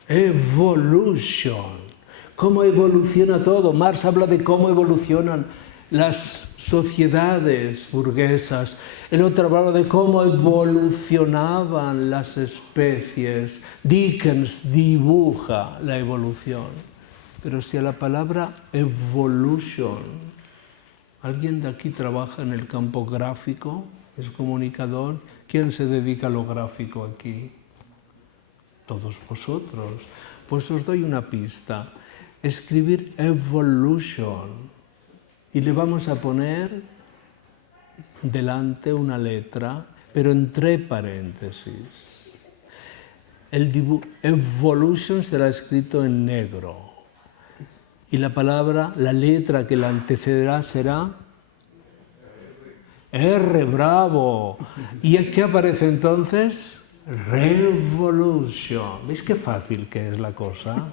Evolution. ¿Cómo evoluciona todo? Marx habla de cómo evolucionan las sociedades burguesas. El otro hablaba de cómo evolucionaban las especies. Dickens dibuja la evolución. Pero si a la palabra evolution, ¿alguien de aquí trabaja en el campo gráfico? ¿Es comunicador? ¿Quién se dedica a lo gráfico aquí? Todos vosotros. Pues os doy una pista. Escribir evolution y le vamos a poner delante una letra, pero entre paréntesis. El evolution será escrito en negro. Y la palabra, la letra que la antecederá será R, bravo. ¿Y qué aparece entonces? Revolution. ¿Veis qué fácil que es la cosa?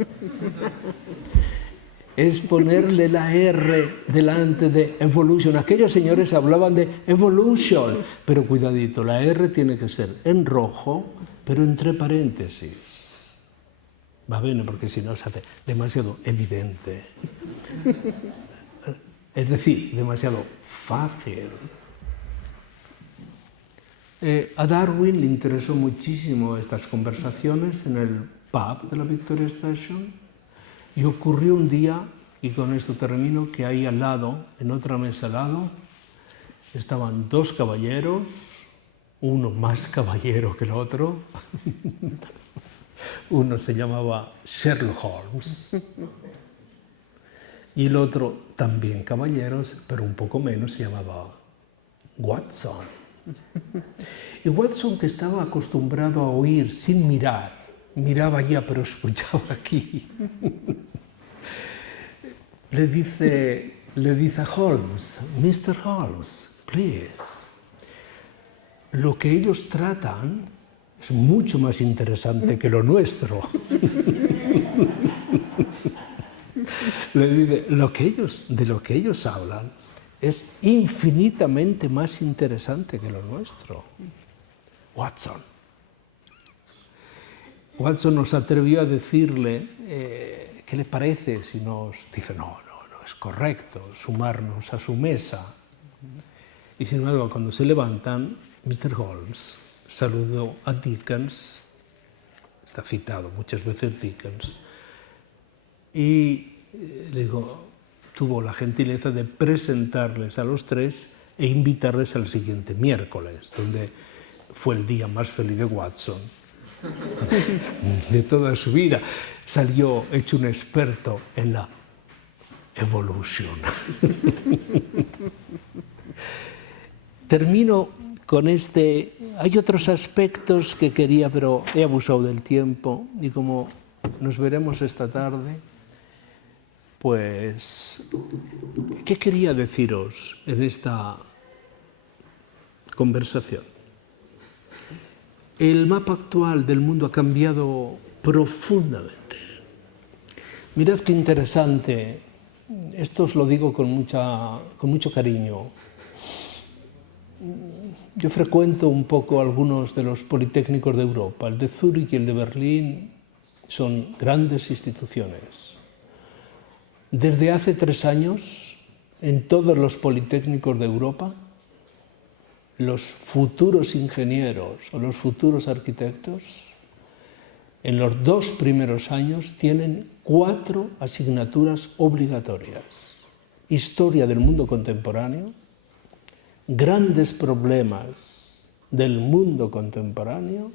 Es ponerle la R delante de evolution. Aquellos señores hablaban de evolution, pero cuidadito, la R tiene que ser en rojo, pero entre paréntesis. Va bien, porque si no se hace demasiado evidente. Es decir, demasiado fácil. A Darwin le interesó muchísimo estas conversaciones en el pub de la Victoria Station y ocurrió un día, y con esto termino, que ahí al lado, en otra mesa al lado, estaban 2 caballeros, uno más caballero que el otro, Uno se llamaba Sherlock Holmes y el otro, también caballeros, pero un poco menos, se llamaba Watson. Y Watson, que estaba acostumbrado a oír sin mirar, miraba allá pero escuchaba aquí, le dice a Holmes, Mr. Holmes, please, lo que ellos tratan es mucho más interesante que lo nuestro. Le dice, de lo que ellos hablan es infinitamente más interesante que lo nuestro. Watson. Watson nos atrevió a decirle, ¿qué le parece si nos dice, no es correcto sumarnos a su mesa? Y sin embargo, cuando se levantan, Mr. Holmes saludó a Dickens, está citado muchas veces Dickens, y tuvo la gentileza de presentarles a los tres e invitarles al siguiente miércoles, donde fue el día más feliz de Watson de toda su vida. Salió hecho un experto en la evolución. Termino con este. Hay otros aspectos que quería, pero he abusado del tiempo y como nos veremos esta tarde, pues, ¿qué quería deciros en esta conversación? El mapa actual del mundo ha cambiado profundamente. Mirad qué interesante, esto os lo digo con mucho cariño. Yo frecuento un poco algunos de los politécnicos de Europa. El de Zúrich y el de Berlín son grandes instituciones. Desde hace 3 años, en todos los politécnicos de Europa, los futuros ingenieros o los futuros arquitectos, en los 2 primeros años tienen 4 asignaturas obligatorias. Historia del mundo contemporáneo, grandes problemas del mundo contemporáneo,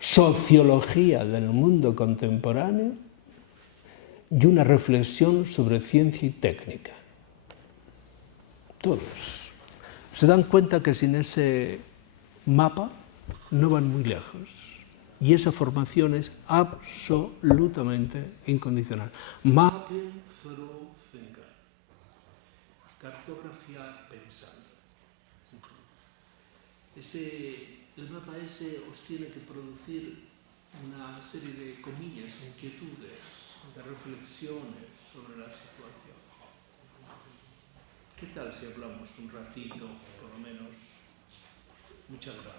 sociología del mundo contemporáneo y una reflexión sobre ciencia y técnica. Todos. Se dan cuenta que sin ese mapa no van muy lejos. Y esa formación es absolutamente incondicional. Mapping through thinker. Cartografiar pensando. El mapa ese os tiene que producir una serie de comillas, inquietudes, de reflexiones sobre la situación. ¿Qué tal si hablamos un ratito, por lo menos? Muchas gracias.